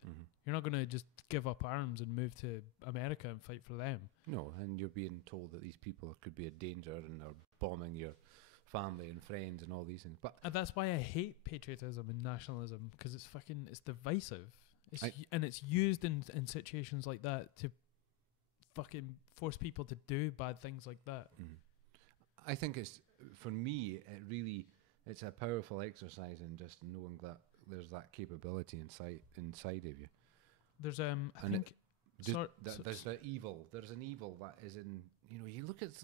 You're not going to just give up arms and move to America and fight for them. No, and you're being told that these people could be a danger and are bombing your family and friends and all these things. But that's why I hate patriotism and nationalism, because it's divisive. And it's used in situations like that to fucking force people to do bad things like that. I think for me, it's a powerful exercise in just knowing that there's that capability inside of you. There's there's the evil. There's an evil that is in, you know, you look at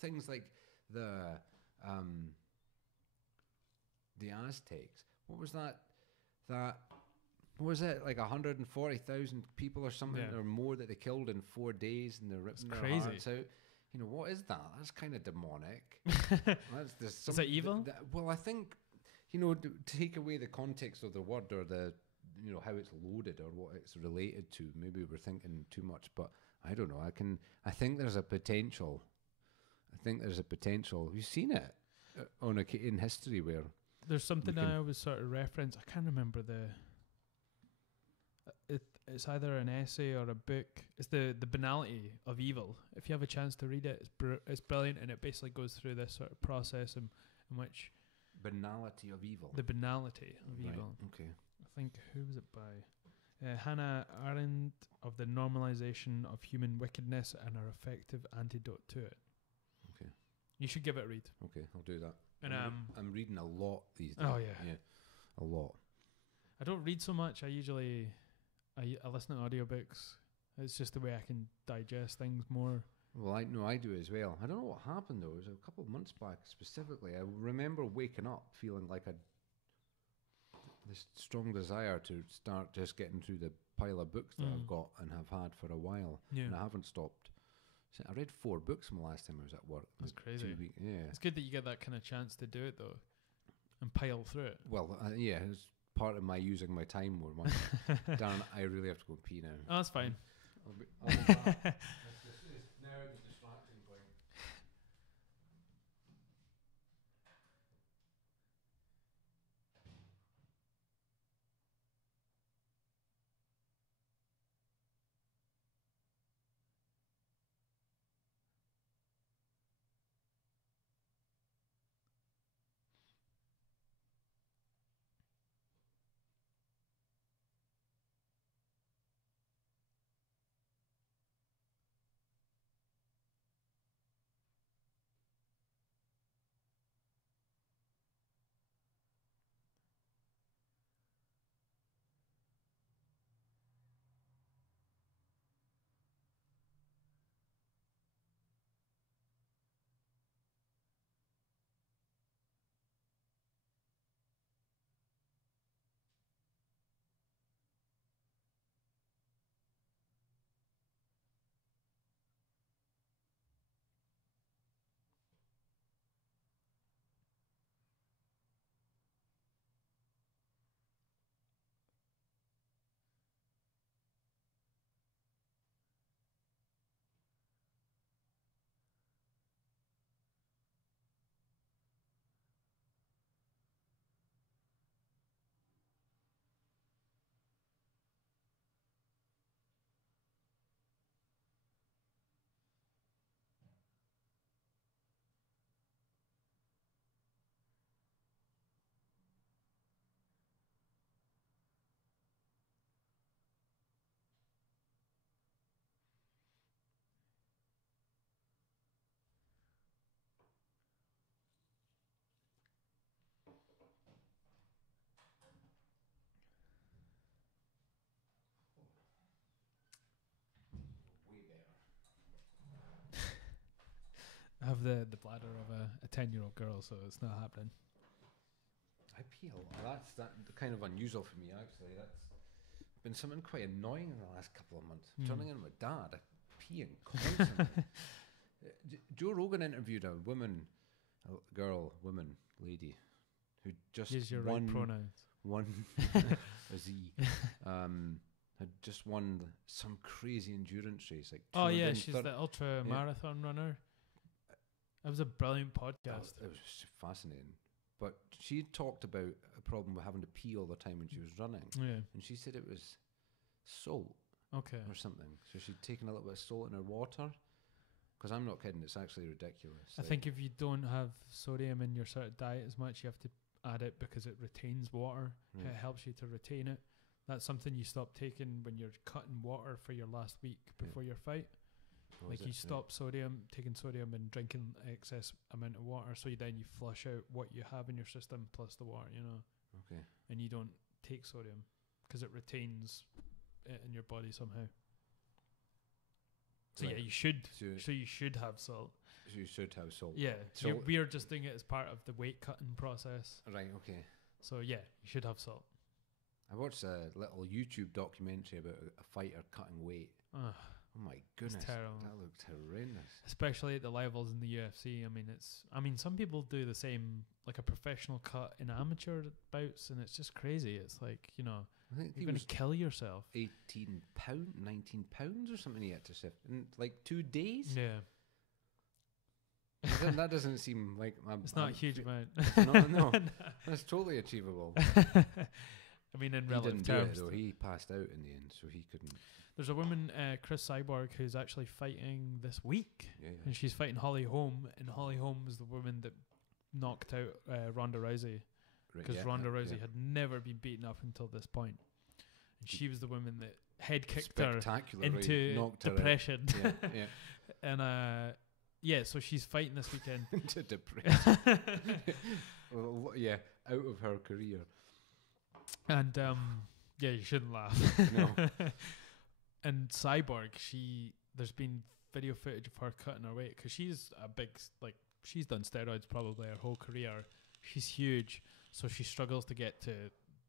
things like the Aztecs. What was that? What was it, like 140,000 people or something, or more, that they killed in 4 days, and they're ripping their hearts out? You know, what is that? That's kind of demonic. Is that evil? Well, I think, you know, to take away the context of the word, or the, you know, how it's loaded or what it's related to, maybe we're thinking too much, but I don't know. I think there's a potential. You've seen it in history where there's something I always sort of reference. I can't remember it's either an essay or a book. It's the banality of evil. If you have a chance to read it, it's brilliant, and it basically goes through this sort of process in which banality of evil. The banality of evil. Okay. I think, who was it by? Hannah Arendt, of the normalization of human wickedness and our effective antidote to it. Okay. You should give it a read. Okay, I'll do that. And I'm reading a lot these days. Oh yeah, a lot. I don't read so much. I listen to audiobooks. It's just the way I can digest things more. Well, I know I do as well. I don't know what happened though. It was a couple of months back specifically. I remember waking up feeling like this strong desire to start just getting through the pile of books that I've got and have had for a while. Yeah. And I haven't stopped. So I read 4 books from the last time I was at work. That's crazy. 2 weeks. Yeah. It's good that you get that kind of chance to do it though, and pile through it. Well, yeah, it's part of my using my time more. Darren, I really have to go pee now. Oh, that's fine. I'll be back. It's now the distracting point. I have the bladder of a 10-year-old girl, so it's not happening. I pee a lot. That's kind of unusual for me, actually. That's been something quite annoying in the last couple of months. Turning in with Dad, peeing constantly. Joe Rogan interviewed a lady, who just Use your won right pronouns. a Z. Had just won some crazy endurance race, like. Oh yeah, she's the ultra marathon runner. That was a brilliant podcast. It was fascinating. But she talked about a problem with having to pee all the time when she was running. Yeah. And she said it was salt. Okay. Or something. So she'd taken a little bit of salt in her water. Because I'm not kidding, it's actually ridiculous. I think if you don't have sodium in your sort of diet as much, you have to add it because it retains water. Right. It helps you to retain it. That's something you stop taking when you're cutting water for your last week before your fight. Oh, like you stop taking sodium and drinking excess amount of water, so then you flush out what you have in your system plus the water, Okay. And you don't take sodium because it retains it in your body somehow. So Right. yeah, you should. So you should have salt. So you should have salt. Yeah. So we are just doing it as part of the weight cutting process. Right. Okay. So yeah, you should have salt. I watched a little YouTube documentary about a fighter cutting weight. Oh my goodness, it's terrible. That looked horrendous. Especially at the levels in the UFC. I mean, some people do the same, like a professional cut in amateur bouts, and it's just crazy. It's like, I think you're going to kill yourself. 19 pounds or something he had to shift in like 2 days. Yeah. That doesn't seem like it's not a huge amount. No, that's totally achievable. I mean, in he relative didn't terms, do it, though. He passed out in the end, so he couldn't. There's a woman, Chris Cyborg, who's actually fighting this week, Yeah. and she's fighting Holly Holm, and Holly Holm was the woman that knocked out Ronda Rousey, because Ronda Rousey had never been beaten up until this point, and she was the woman that head kicked her into depression. And so she's fighting this weekend. Into depression. Well, yeah, out of her career. And you shouldn't laugh. No. And Cyborg, there's been video footage of her cutting her weight, because she's a big, she's done steroids probably her whole career. She's huge, so she struggles to get to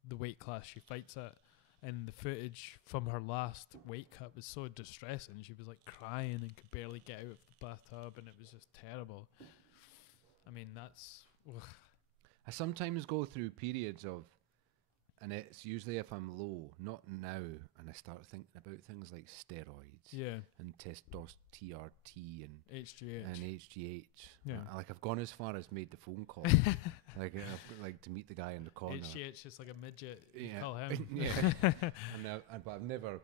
the weight class she fights at. And the footage from her last weight cut was so distressing. She was like crying and could barely get out of the bathtub, and it was just terrible. I mean, I sometimes go through periods of, and it's usually if I'm low, not now, and I start thinking about things like steroids, and TRT and HGH. Yeah, I've gone as far as made the phone call, like to meet the guy in the corner. HGH is like a midget. Yeah, call him. But I've never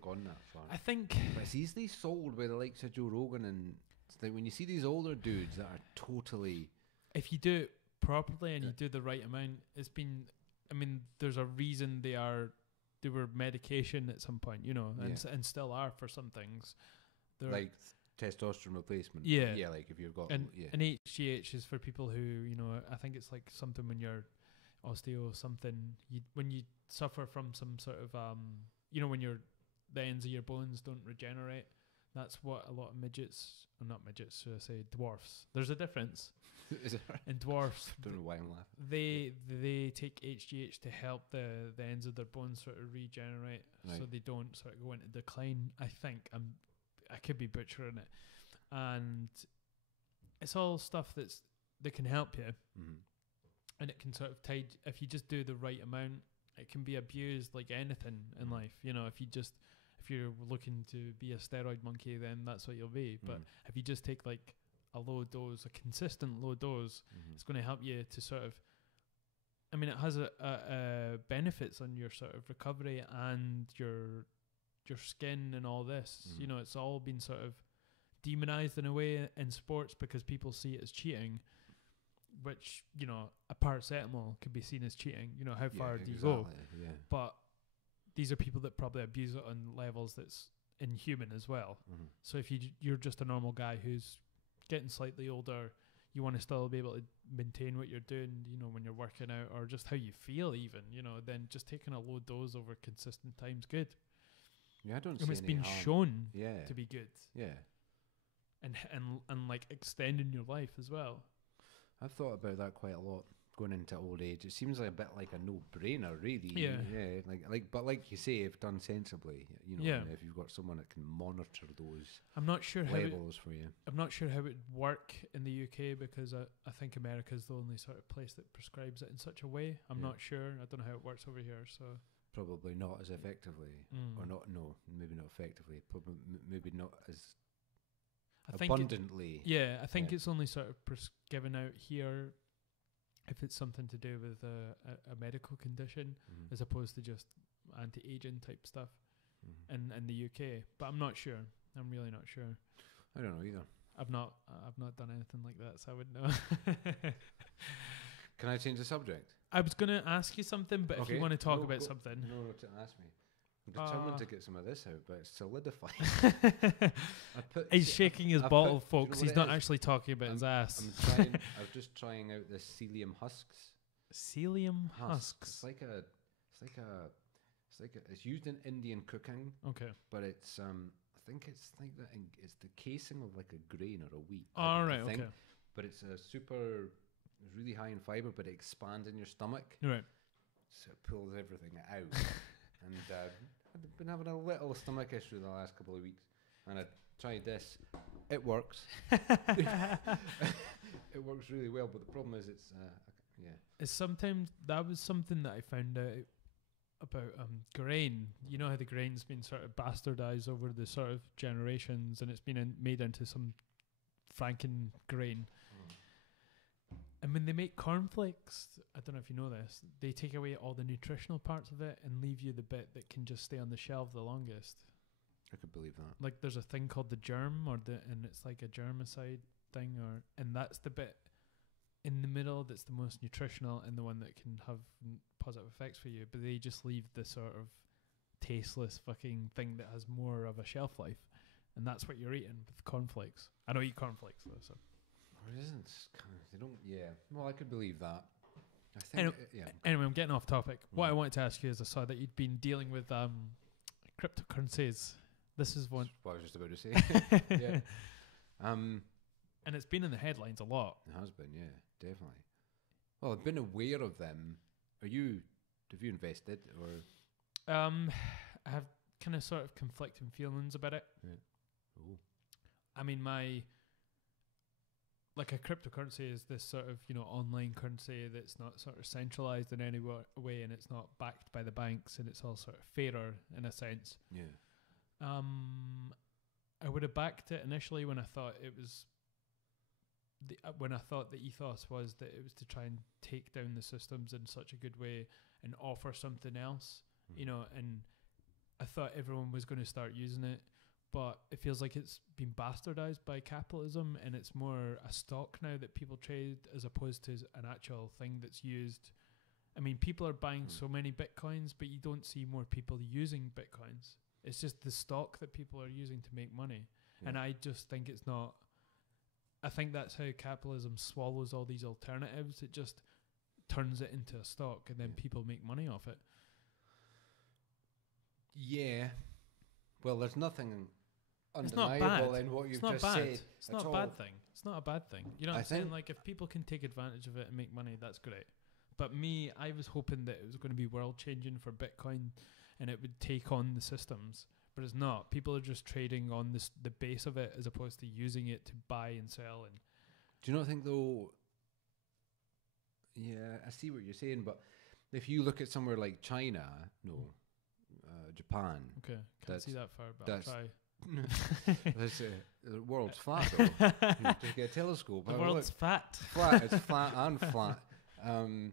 gone that far. I think, but it's easily sold by the likes of Joe Rogan, and it's like when you see these older dudes that are totally. If you do it properly and you do the right amount, there's a reason they were medication at some point, and still are for some things. They're like testosterone replacement. Yeah. Yeah, like if you've got. And HGH is for people who, I think it's like something when you're osteo something, when you suffer from some sort of, when the ends of your bones don't regenerate. That's what a lot of dwarfs. There's a difference. Is it? In dwarfs, don't know why I'm laughing. They take HGH to help the ends of their bones sort of regenerate, so they don't sort of go into decline. I think I could be butchering it, and it's all stuff that can help you, and it can sort of tide. If you just do the right amount, it can be abused like anything in life. If you're looking to be a steroid monkey, then that's what you'll be. But if you just take like a low dose, a consistent low dose, it's going to help you to sort of. I mean, it has a benefits on your sort of recovery and your skin and all this. It's all been sort of demonized in a way in sports because people see it as cheating, which a paracetamol could be seen as cheating. How far do you go? Yeah. But these are people that probably abuse it on levels that's inhuman as well. So if you're just a normal guy who's getting slightly older, you want to still be able to maintain what you're doing, when you're working out, or just how you feel even, then just taking a low dose over consistent time's good. Yeah, I don't see it's any been harm. shown Yeah. to be good. Yeah. and like extending your life as well. I've thought about that quite a lot. Going into old age, it seems like a bit like a no-brainer, really. Yeah. But like you say, if done sensibly, if you've got someone that can monitor those I'm not sure levels for you. I'm not sure how it would work in the UK because I think America is the only sort of place that prescribes it in such a way. I'm not sure. I don't know how it works over here. So probably not as effectively, or not. No, maybe not effectively. Probably maybe not as abundantly. I think it's only sort of given out here if it's something to do with a medical condition, as opposed to just anti-aging type stuff in the UK. But I'm not sure. I'm really not sure. I don't know either. I've not done anything like that, so I wouldn't know. Can I change the subject? I was going to ask you something, but if you want to talk about something. No, ask me. I'm determined to get some of this out, but it's solidified. He's shaking his bottle, folks. He's not actually talking about his ass. I'm just trying out this psyllium husks. Psyllium husks. It's used in Indian cooking. Okay. But it's I think it's like that. It's the casing of like a grain or a wheat. All right. Okay. But it's really high in fiber, but it expands in your stomach. Right. So it pulls everything out. And I've been having a little stomach issue the last couple of weeks, and I tried this. It works. It works really well, but the problem is It's sometimes that was something that I found out about grain. You know how the grain's been sort of bastardized over the sort of generations, and it's been made into some Franken grain. And when they make cornflakes, I don't know if you know this, they take away all the nutritional parts of it and leave you the bit that can just stay on the shelf the longest. I could believe that. Like there's a thing called the germ, and it's like a germicide thing, and that's the bit in the middle that's the most nutritional and the one that can have positive effects for you. But they just leave the sort of tasteless fucking thing that has more of a shelf life, and that's what you're eating with cornflakes. I don't eat cornflakes though, so. It isn't. They don't. Yeah. Well, I could believe that. I think. Anyway, I'm getting off topic. What I wanted to ask you is, I saw that you'd been dealing with cryptocurrencies. This is one. What I was just about to say. Yeah. And it's been in the headlines a lot. It has been. Yeah, definitely. Well, I've been aware of them. Have you invested or? I have kind of sort of conflicting feelings about it. Yeah. Ooh. I mean, like a cryptocurrency is this sort of, online currency that's not sort of centralized in any way, and it's not backed by the banks, and it's all sort of fairer in a sense. Yeah. I would have backed it initially when I thought it was when I thought the ethos was that it was to try and take down the systems in such a good way and offer something else, and I thought everyone was going to start using it. But it feels like it's been bastardized by capitalism, and it's more a stock now that people trade as opposed to an actual thing that's used. I mean, people are buying so many bitcoins, but you don't see more people using bitcoins. It's just the stock that people are using to make money. Yeah. And I just think it's not. I think that's how capitalism swallows all these alternatives. It just turns it into a stock, and then people make money off it. Yeah. Well, there's nothing undeniable in what you've just said. It's not a bad thing. It's not a bad thing. You know what I'm saying? Like, if people can take advantage of it and make money, that's great. But I was hoping that it was going to be world changing for Bitcoin, and it would take on the systems. But it's not. People are just trading on the base of it as opposed to using it to buy and sell. And do you not think though? Yeah, I see what you're saying, but if you look at somewhere like China, Japan. Okay, can't see that far, but I'll try. The world's flat though. You just get a telescope. The world's fat. Flat. It's flat and flat. Sorry.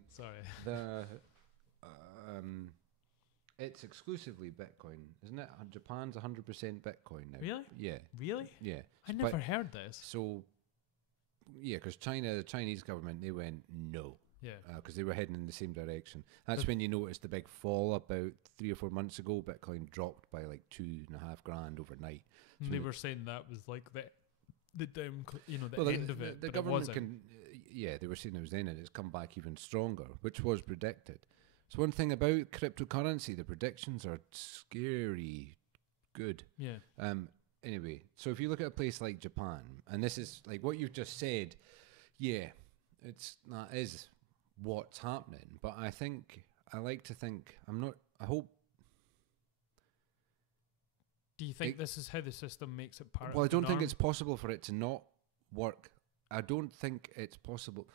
It's exclusively Bitcoin, isn't it? Japan's 100% Bitcoin now. Really? Yeah. Really? Yeah. I never heard this. So, yeah, because the Chinese government, they went no. Yeah. Because they were heading in the same direction. That's when you noticed the big fall about 3 or 4 months ago. Bitcoin dropped by like $2,500 overnight. So they were saying that was like the down, the end of it. The government they were saying it was then, and it's come back even stronger, which was predicted. So one thing about cryptocurrency, the predictions are scary good. Yeah. anyway, so if you look at a place like Japan, and this is like what you've just said, yeah, that is what's happening. But I like to think, I hope. Do you think this is how the system makes it part of Well, I the don't think norm? it's possible for it to not work. I don't think it's possible.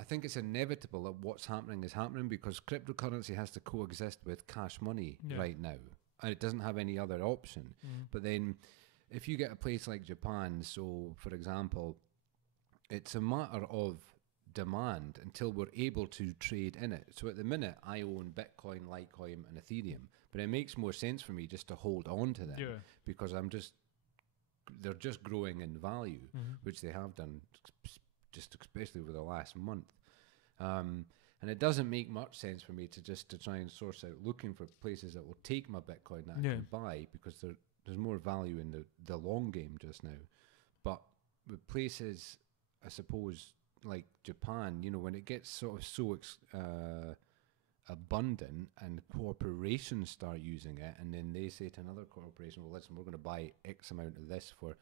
I think it's inevitable that what's happening is happening because cryptocurrency has to coexist with cash money right now. And it doesn't have any other option. But then if you get a place like Japan, so for example, it's a matter of demand until we're able to trade in it. So at the minute, I own Bitcoin, Litecoin, and Ethereum. But it makes more sense for me just to hold on to them because they're just growing in value, which they have done just especially over the last month. And it doesn't make much sense for me to try and source out looking for places that will take my Bitcoin that I can buy because there's more value in the long game just now. But with places, I suppose, like Japan, when it gets sort of so abundant and corporations start using it, and then they say to another corporation, well, listen, we're going to buy X amount of this for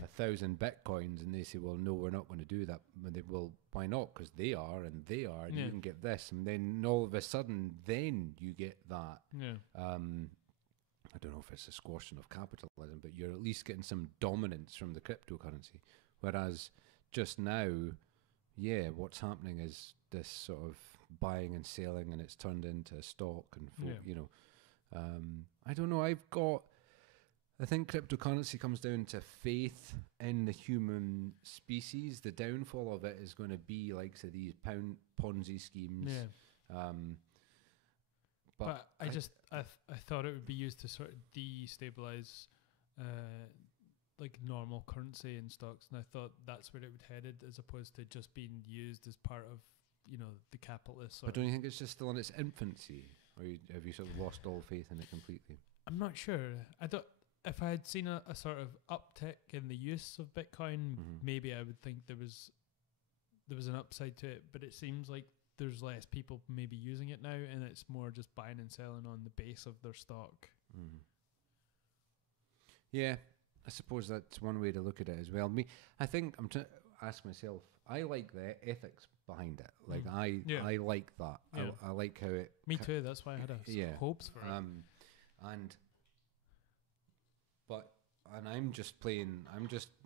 1,000 Bitcoins, and they say, well, no, we're not going to do that. And they, well, why not? Because they are, and you can get this. And then all of a sudden, then you get that. I don't know if it's a squashing of capitalism, but you're at least getting some dominance from the cryptocurrency. Whereas just now, what's happening is this sort of buying and selling, and it's turned into a stock. And I don't know. I think cryptocurrency comes down to faith in the human species. The downfall of it is going to be like these Ponzi schemes. But I thought it would be used to sort of destabilize like normal currency and stocks, and I thought that's where it would headed, as opposed to just being used as part of the capitalist. But don't you think it's just still in its infancy, or have you sort of lost all faith in it completely? I'm not sure. I don't. If I had seen a sort of uptick in the use of Bitcoin, maybe I would think there was an upside to it. But it seems like there's less people maybe using it now, and it's more just buying and selling on the base of their stock. Yeah, I suppose that's one way to look at it as well. I think I'm trying to ask myself, I like the ethics behind it. Like I like that. Yeah. I like how it. Me too. That's why I had hopes for it. And I'm just playing.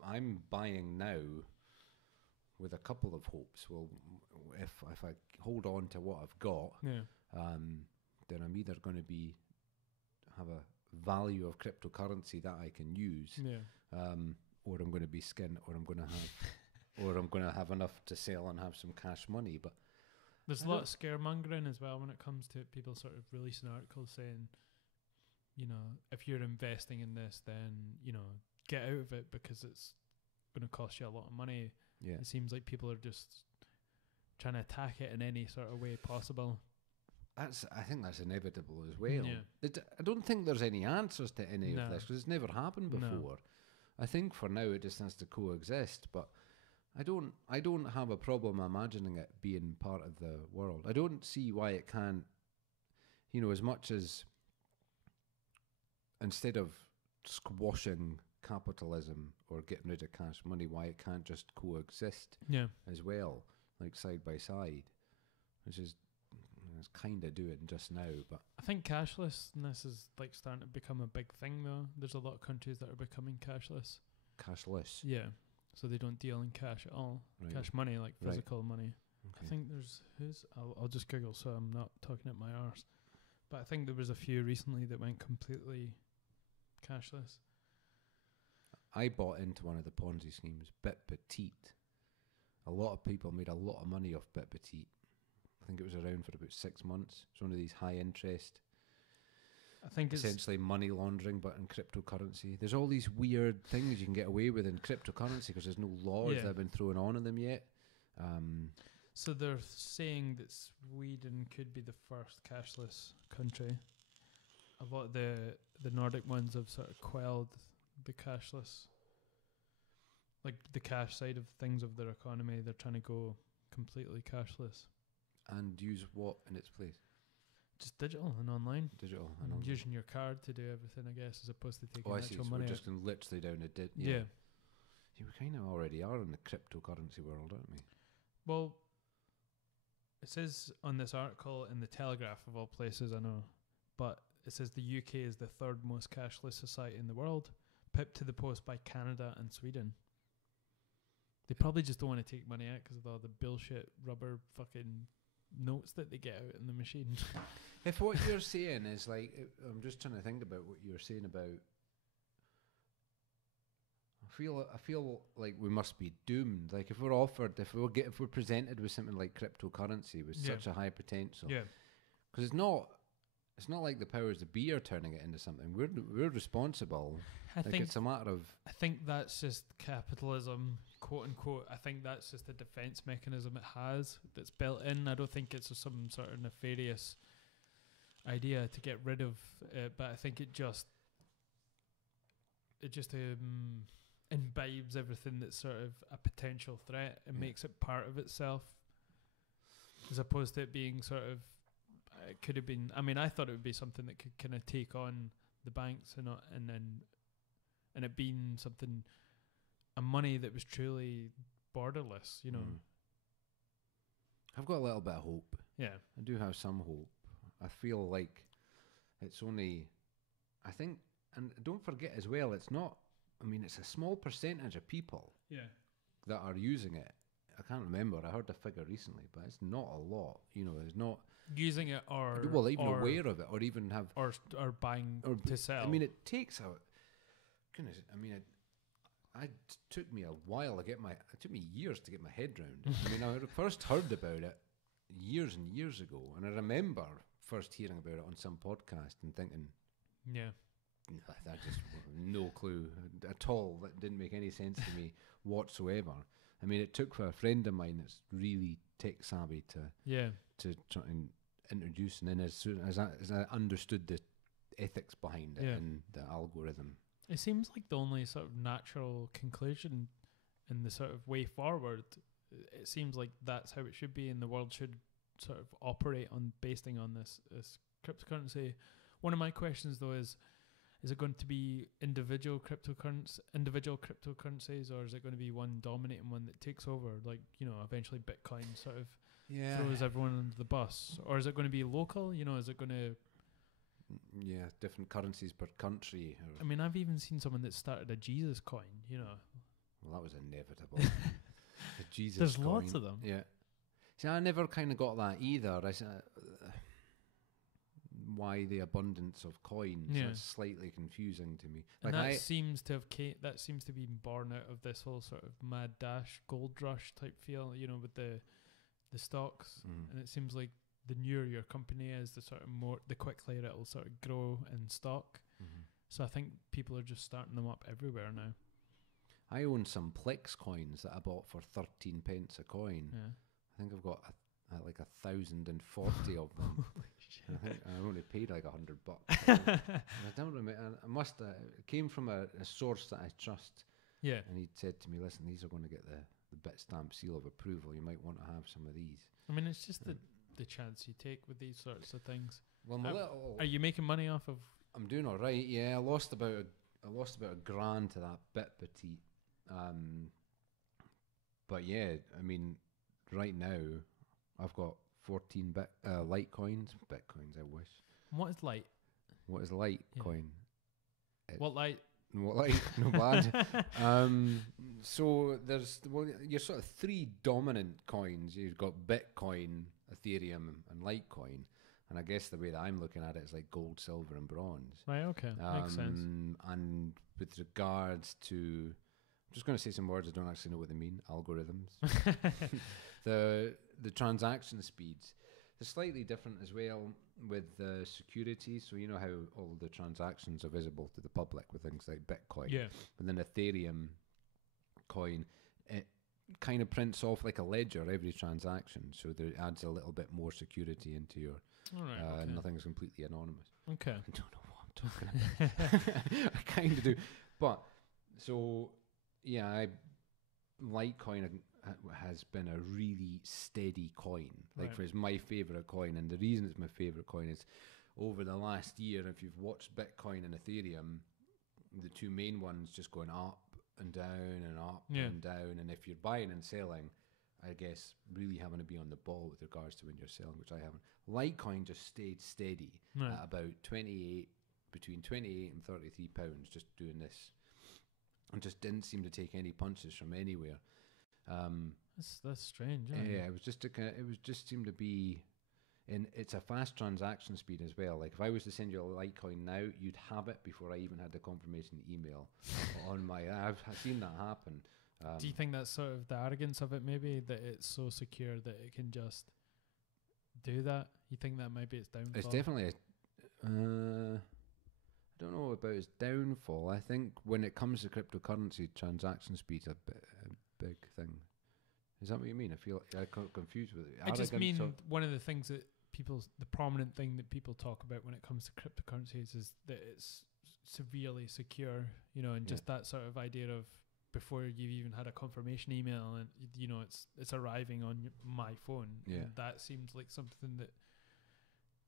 I'm buying now with a couple of hopes. Well, if I hold on to what I've got, then I'm either going to have a value of cryptocurrency that I can use, or I'm going to be skint, or I'm going to have enough to sell and have some cash money. But there's a lot of scaremongering as well when it comes to people sort of releasing articles saying, if you're investing in this, then get out of it because it's going to cost you a lot of money. Yeah, it seems like people are just trying to attack it in any sort of way possible. I think that's inevitable as well. Yeah. I don't think there's any answers to any of this because it's never happened before. No. I think for now it just has to coexist, but I don't have a problem imagining it being part of the world. I don't see why it can't, as much as instead of squashing capitalism or getting rid of cash money, why it can't just coexist as well, like side by side, which is it's kind of doing just now. But I think cashlessness is like starting to become a big thing though. There's a lot of countries that are becoming cashless. Yeah, so they don't deal in cash at all. Right. Cash money, like physical money. Okay. I think I'll just Google so I'm not talking at my arse. But I think there was a few recently that went completely cashless. I bought into one of the Ponzi schemes, Bit Petite. A lot of people made a lot of money off Bit Petite. I think it was around for about 6 months. It's one of these high interest, I think essentially money laundering, but in cryptocurrency. There's all these weird things you can get away with in cryptocurrency because there's no laws that have been thrown on them yet. So they're saying that Sweden could be the first cashless country. A lot of the Nordic ones have sort of quelled the cashless, like the cash side of things of their economy. They're trying to go completely cashless. And use what in its place? Just digital and online. Digital And and online. using your card to do everything, I guess, as opposed to taking Oh, I see. actual So money we're out. just going literally down a Yeah. See, we kind of already are in the cryptocurrency world, aren't we? Well, it says on this article in the Telegraph, of all places, I know, but it says the UK is the third most cashless society in the world, pipped to the post by Canada and Sweden. They probably just don't want to take money out because of all the bullshit rubber fucking notes that they get out in the machine. If what you're saying is like, I'm just trying to think about what you're saying about. I feel like we must be doomed. Like if we're presented with something like cryptocurrency with such a high potential, because it's not like the powers that be are turning it into something. We're responsible. I think it's a matter of. I think that's just capitalism, quote unquote. I think that's just a defense mechanism it has that's built in. I don't think it's some sort of nefarious idea to get rid of it, but I think it just imbibes everything that's sort of a potential threat and makes it part of itself, as opposed to it being sort of. It could have been. I mean, I thought it would be something that could kind of take on the banks and it being something, a money that was truly borderless. You know. I've got a little bit of hope. Yeah, I do have some hope. I feel like it's only. I think, and don't forget as well, it's not. I mean, it's a small percentage of people. Yeah. That are using it. I can't remember. I heard the figure recently, but it's not a lot. You know, it's not using it or even aware of it, or even have or buying or to sell. I mean, it takes a goodness. I mean, it took me a while to get it took me years to get my head round. I mean, I first heard about it years and years ago, and I remember first hearing about it on some podcast and thinking, I just no clue at all. That didn't make any sense to me whatsoever. I mean, it took for a friend of mine that's really tech savvy to try and introduce, and then as soon as I understood the ethics behind it and the algorithm, it seems like the only sort of natural conclusion and the sort of way forward. It seems like that's how it should be, and the world should sort of operate based on this cryptocurrency. One of my questions though is it going to be individual cryptocurrencies, or is it going to be one dominating one that takes over? Like, you know, eventually Bitcoin sort of throws everyone under the bus, or is it going to be local? You know, is it going to? Yeah, different currencies per country. I mean, I've even seen someone that started a Jesus coin. You know, well, that was inevitable. The Jesus There's coin. lots of them. Yeah. See, I never kind of got that either. I said. Why the abundance of coins? That's slightly confusing to me. And like that seems to be born out of this whole sort of mad dash gold rush type feel, you know, with the stocks. And it seems like the newer your company is, the quickly it'll sort of grow in stock. So I think people are just starting them up everywhere now. I own some Plex coins that I bought for 13 pence a coin. Yeah. I think I've got like 1,040 of them. I think I only paid like $100. I don't remember. I must. It came from a source that I trust. Yeah. And he said to me, "Listen, these are going to get the bit stamp seal of approval. You might want to have some of these." I mean, it's just the chance you take with these sorts of things. Well, are you making money off of? I'm doing all right. Yeah, I lost about $1,000 to that bit petite. But yeah, I mean, right now I've got 14 Litecoins, Bitcoins. I wish. What is Lite? What is Litecoin? What Lite? What Lite? No bad. So there's you're sort of three dominant coins. You've got Bitcoin, Ethereum, and Litecoin. And I guess the way that I'm looking at it is like gold, silver, and bronze. Right. Okay. Makes sense. And with regards to, I'm just going to say some words I don't actually know what they mean. Algorithms. The transaction speeds, they're slightly different as well with the securities. So you know how all the transactions are visible to the public with things like Bitcoin. Yeah. But then Ethereum coin, it kind of prints off like a ledger every transaction. So there adds a little bit more security into your. All right. Okay. Nothing's completely anonymous. Okay. I don't know what I'm talking about. I kind of do. But so yeah, I Litecoin has been a really steady coin. Like, Right. for it's my favorite coin, and the reason it's my favorite coin is over the last year, if you've watched Bitcoin and Ethereum, the two main ones just going up and down and up Yeah. and down. And if you're buying and selling, I guess really having to be on the ball with regards to when you're selling, which I haven't. Litecoin just stayed steady Right. at about between 28 and 33 pounds, just doing this, and just didn't seem to take any punches from anywhere. That's strange. Isn't Yeah, it? it was just seemed to be, and it's a fast transaction speed as well. Like if I was to send you a Litecoin now, you'd have it before I even had the confirmation email on my. I've seen that happen. Do you think that's sort of the arrogance of it, maybe, that it's so secure that it can just do that? You think that maybe its downfall? It's definitely I don't know about its downfall. I think when it comes to cryptocurrency, transaction speed's a big thing. Is that what you mean? I feel I got confused with it. I just Arrogance mean one of the things that the prominent thing that people talk about when it comes to cryptocurrencies is that it's severely secure, and just that sort of idea of before you've even had a confirmation email and it's arriving on my phone. Yeah. And that seems like something that,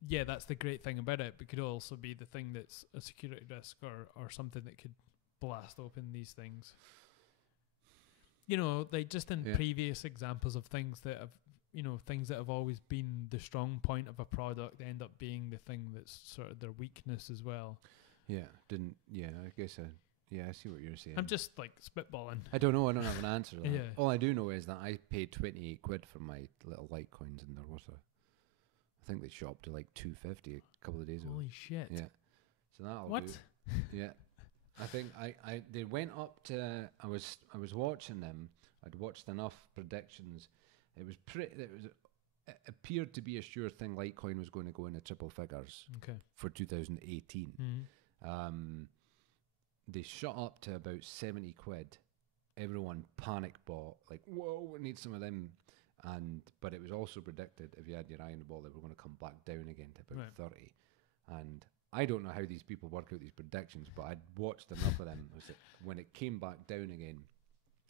yeah, that's the great thing about it, but could also be the thing that's a security risk or something that could blast open these things. Like just in previous examples of things that have always been the strong point of a product end up being the thing that's sort of their weakness as well. Yeah, I guess I see what you're saying. I'm just like spitballing. I don't know. I don't have an answer to that. Yeah. All I do know is that I paid 28 quid for my little Litecoins, and there was I think they shopped to like 250 a couple of days ago. Holy shit. Yeah. So that'll What? do. Yeah. I think they went up to, I was watching them. I'd watched enough predictions. It appeared to be a sure thing. Litecoin was going to go into triple figures for 2018. Mm-hmm. They shot up to about 70 quid. Everyone panic bought, like, whoa, we need some of them. But it was also predicted, if you had your eye on the ball, they were going to come back down again to about 30. And I don't know how these people work out these predictions, but I'd watched enough of them. When it came back down again,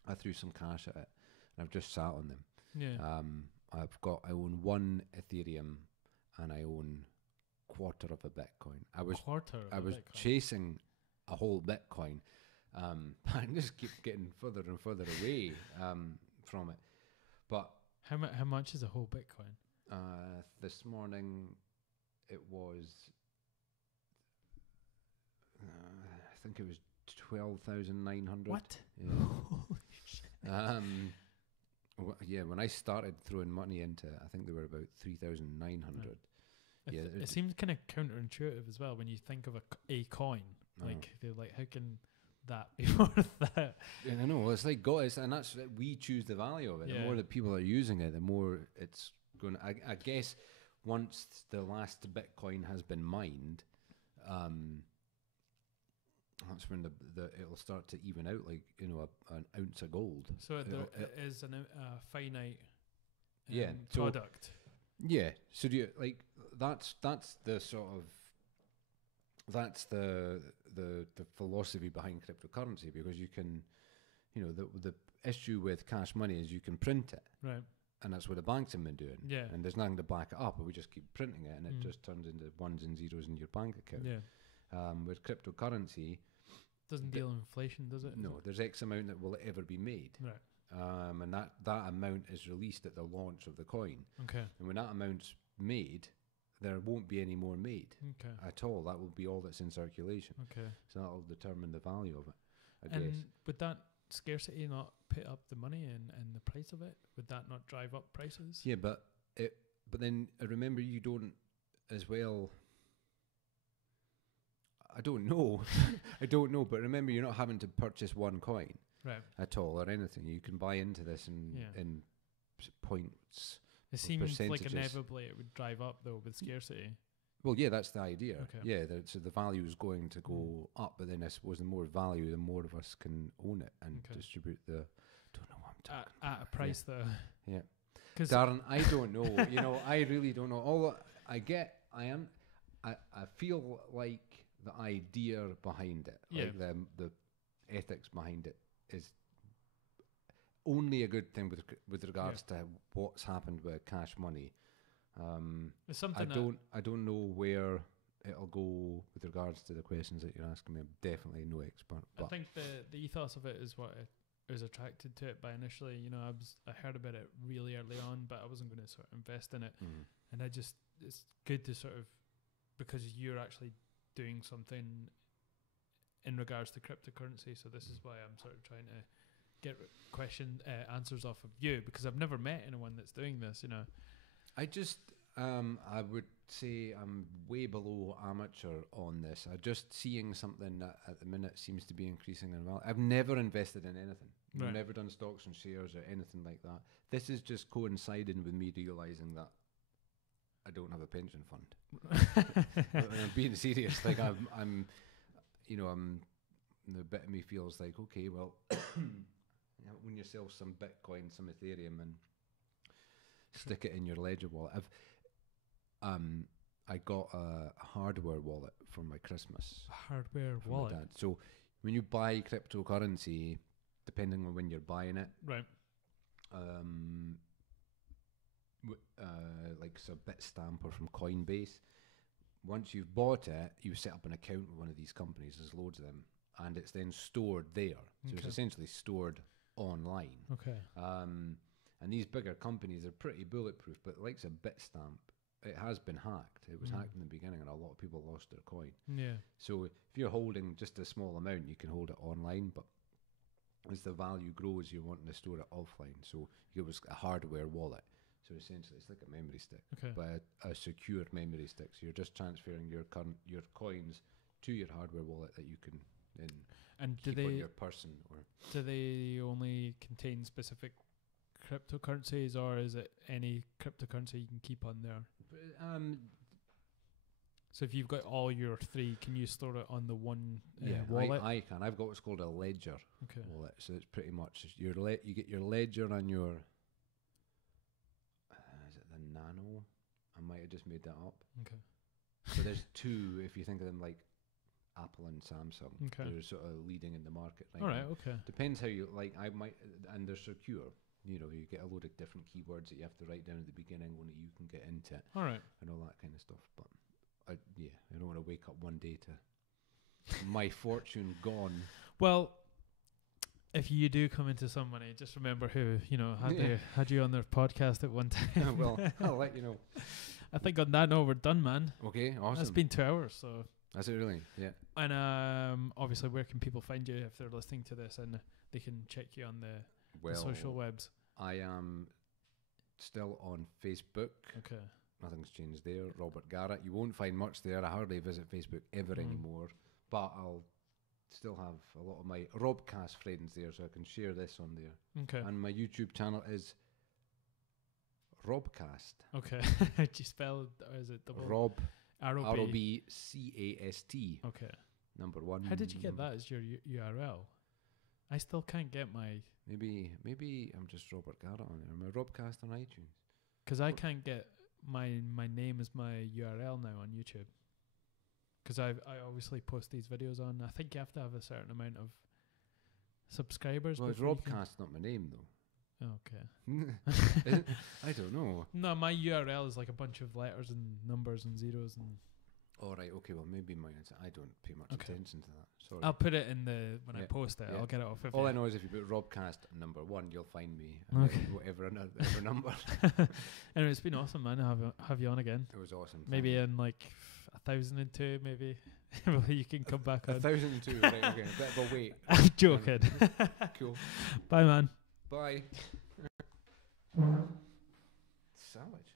I threw some cash at it, and I've just sat on them. Yeah. I own one Ethereum, and I own quarter of a Bitcoin. I was chasing a whole Bitcoin. I just keep getting further and further away from it. But how much is a whole Bitcoin? This morning it was I think it was 12,900. What? Yeah. Holy shit. When I started throwing money into it, I think they were about 3,900. Right. Yeah, it seems kind of counterintuitive as well when you think of a coin. Like they're like, how can that be worth that? I know. It's like and that's we choose the value of it. Yeah. The more that people are using it, the more it's going to. I guess once the last Bitcoin has been mined, that's when it'll start to even out, like an ounce of gold. So it is a finite so product. Yeah. So do you like that's the sort of that's the philosophy behind cryptocurrency, because you can, the issue with cash money is you can print it, right? And that's what the banks have been doing. Yeah. And there's nothing to back it up, but we just keep printing it, and it just turns into ones and zeros in your bank account. Yeah. With cryptocurrency, doesn't deal in inflation, does it? No, there's X amount that will ever be made. Right. And that amount is released at the launch of the coin. Okay. And when that amount's made, there won't be any more made at all. That will be all that's in circulation. Okay. So that'll determine the value of it, I and guess. Would that scarcity not put up the money and the price of it? Would that not drive up prices? Yeah, but then remember, you don't as well. I don't know. I don't know, but remember, you're not having to purchase one coin at all or anything. You can buy into this in points. It seems like inevitably it would drive up though with scarcity. Well, yeah, that's the idea. Okay. Yeah, so the value is going to go up, but then I suppose the more value, the more of us can own it and distribute the. Don't know what I'm talking at a price though. Yeah. Darren, I don't know. I really don't know. All I feel like the idea behind it, like the ethics behind it, is only a good thing with regards to what's happened with cash money. It's something I don't know where it'll go with regards to the questions that you're asking me. I'm definitely no expert. I think the ethos of it is what I was attracted to it by initially. You know, I heard about it really early on, but I wasn't going to sort of invest in it. And it's good to sort of, because you're actually doing something in regards to cryptocurrency. So this is why I'm sort of trying to get answers off of you, because I've never met anyone that's doing this, you know. I just, I would say I'm way below amateur on this. I'm just seeing something that at the minute seems to be increasing in value. I've never invested in anything. I've never done stocks and shares or anything like that. This is just coinciding with me realising that I don't have a pension fund. I'm being serious. Like I'm, you know, the bit of me feels like, okay, well, when yourself some Bitcoin, some Ethereum, and stick it in your ledger wallet. I got a hardware wallet for my Christmas. Hardware wallet. My dad. So when you buy cryptocurrency, depending on when you're buying it, right? Like it's a Bitstamp or from Coinbase. Once you've bought it, you set up an account with one of these companies. There's loads of them, and it's then stored there. So it's essentially stored online. Okay. And these bigger companies are pretty bulletproof, but like a Bitstamp, it has been hacked. It was hacked in the beginning, and a lot of people lost their coin. Yeah. So if you're holding just a small amount, you can hold it online, but as the value grows, you're wanting to store it offline. So it was a hardware wallet. So essentially, it's like a memory stick, but a secure memory stick. So you're just transferring your coins to your hardware wallet that you can then keep on your person. Or do they only contain specific cryptocurrencies, or is it any cryptocurrency you can keep on there? So if you've got all your three, can you store it on the one wallet? I can. I've got what's called a ledger wallet. So it's pretty much you get your ledger and your is it the Nano? I might have just made that up. Okay. So there's two, if you think of them like Apple and Samsung. Okay. They're sort of leading in the market right all right, now. okay. Depends how you like. I might, and they're secure. You know, you get a load of different keywords that you have to write down at the beginning. Only you can get into it. All right. And all that kind of stuff. But I don't want to wake up one day to my fortune gone. Well, if you do come into some money, just remember who had you on their podcast at one time. Well, I'll let you know. I think on that note, we're done, man. Okay, awesome. That's been 2 hours, so. That's it, really. Yeah. And obviously, where can people find you if they're listening to this, and they can check you on the social webs? I am still on Facebook. Okay. Nothing's changed there. Robert Garret. You won't find much there. I hardly visit Facebook ever anymore. But I'll still have a lot of my Robcast friends there, so I can share this on there. Okay. And my YouTube channel is Robcast. Okay. Do you spell it, or is it double? Rob. R-O-B. R-O-B-C-A-S-T. Okay. Number one. How did you get that as your URL? I still can't get my... Maybe I'm just Robert Garret on there. My Robcast on iTunes. Because I can't get my name as my URL now on YouTube. Because I obviously post these videos on. I think you have to have a certain amount of subscribers. Well, it's Robcast, not my name, though. Okay. I don't know. No, my URL is like a bunch of letters and numbers and zeros and... All right, okay, well, maybe mine is... I don't pay much attention to that. Sorry. I'll put it in when I post it. I'll get it off of All I know is if you put Robcast number 1, you'll find me. Whatever number. Anyway, it's been awesome, man. Have you on again. It was awesome. Maybe in like 1002, maybe. You can come back on. 1002, right, okay. Bit of a wait. I'm joking. Cool. Bye, man. Bye. Savage.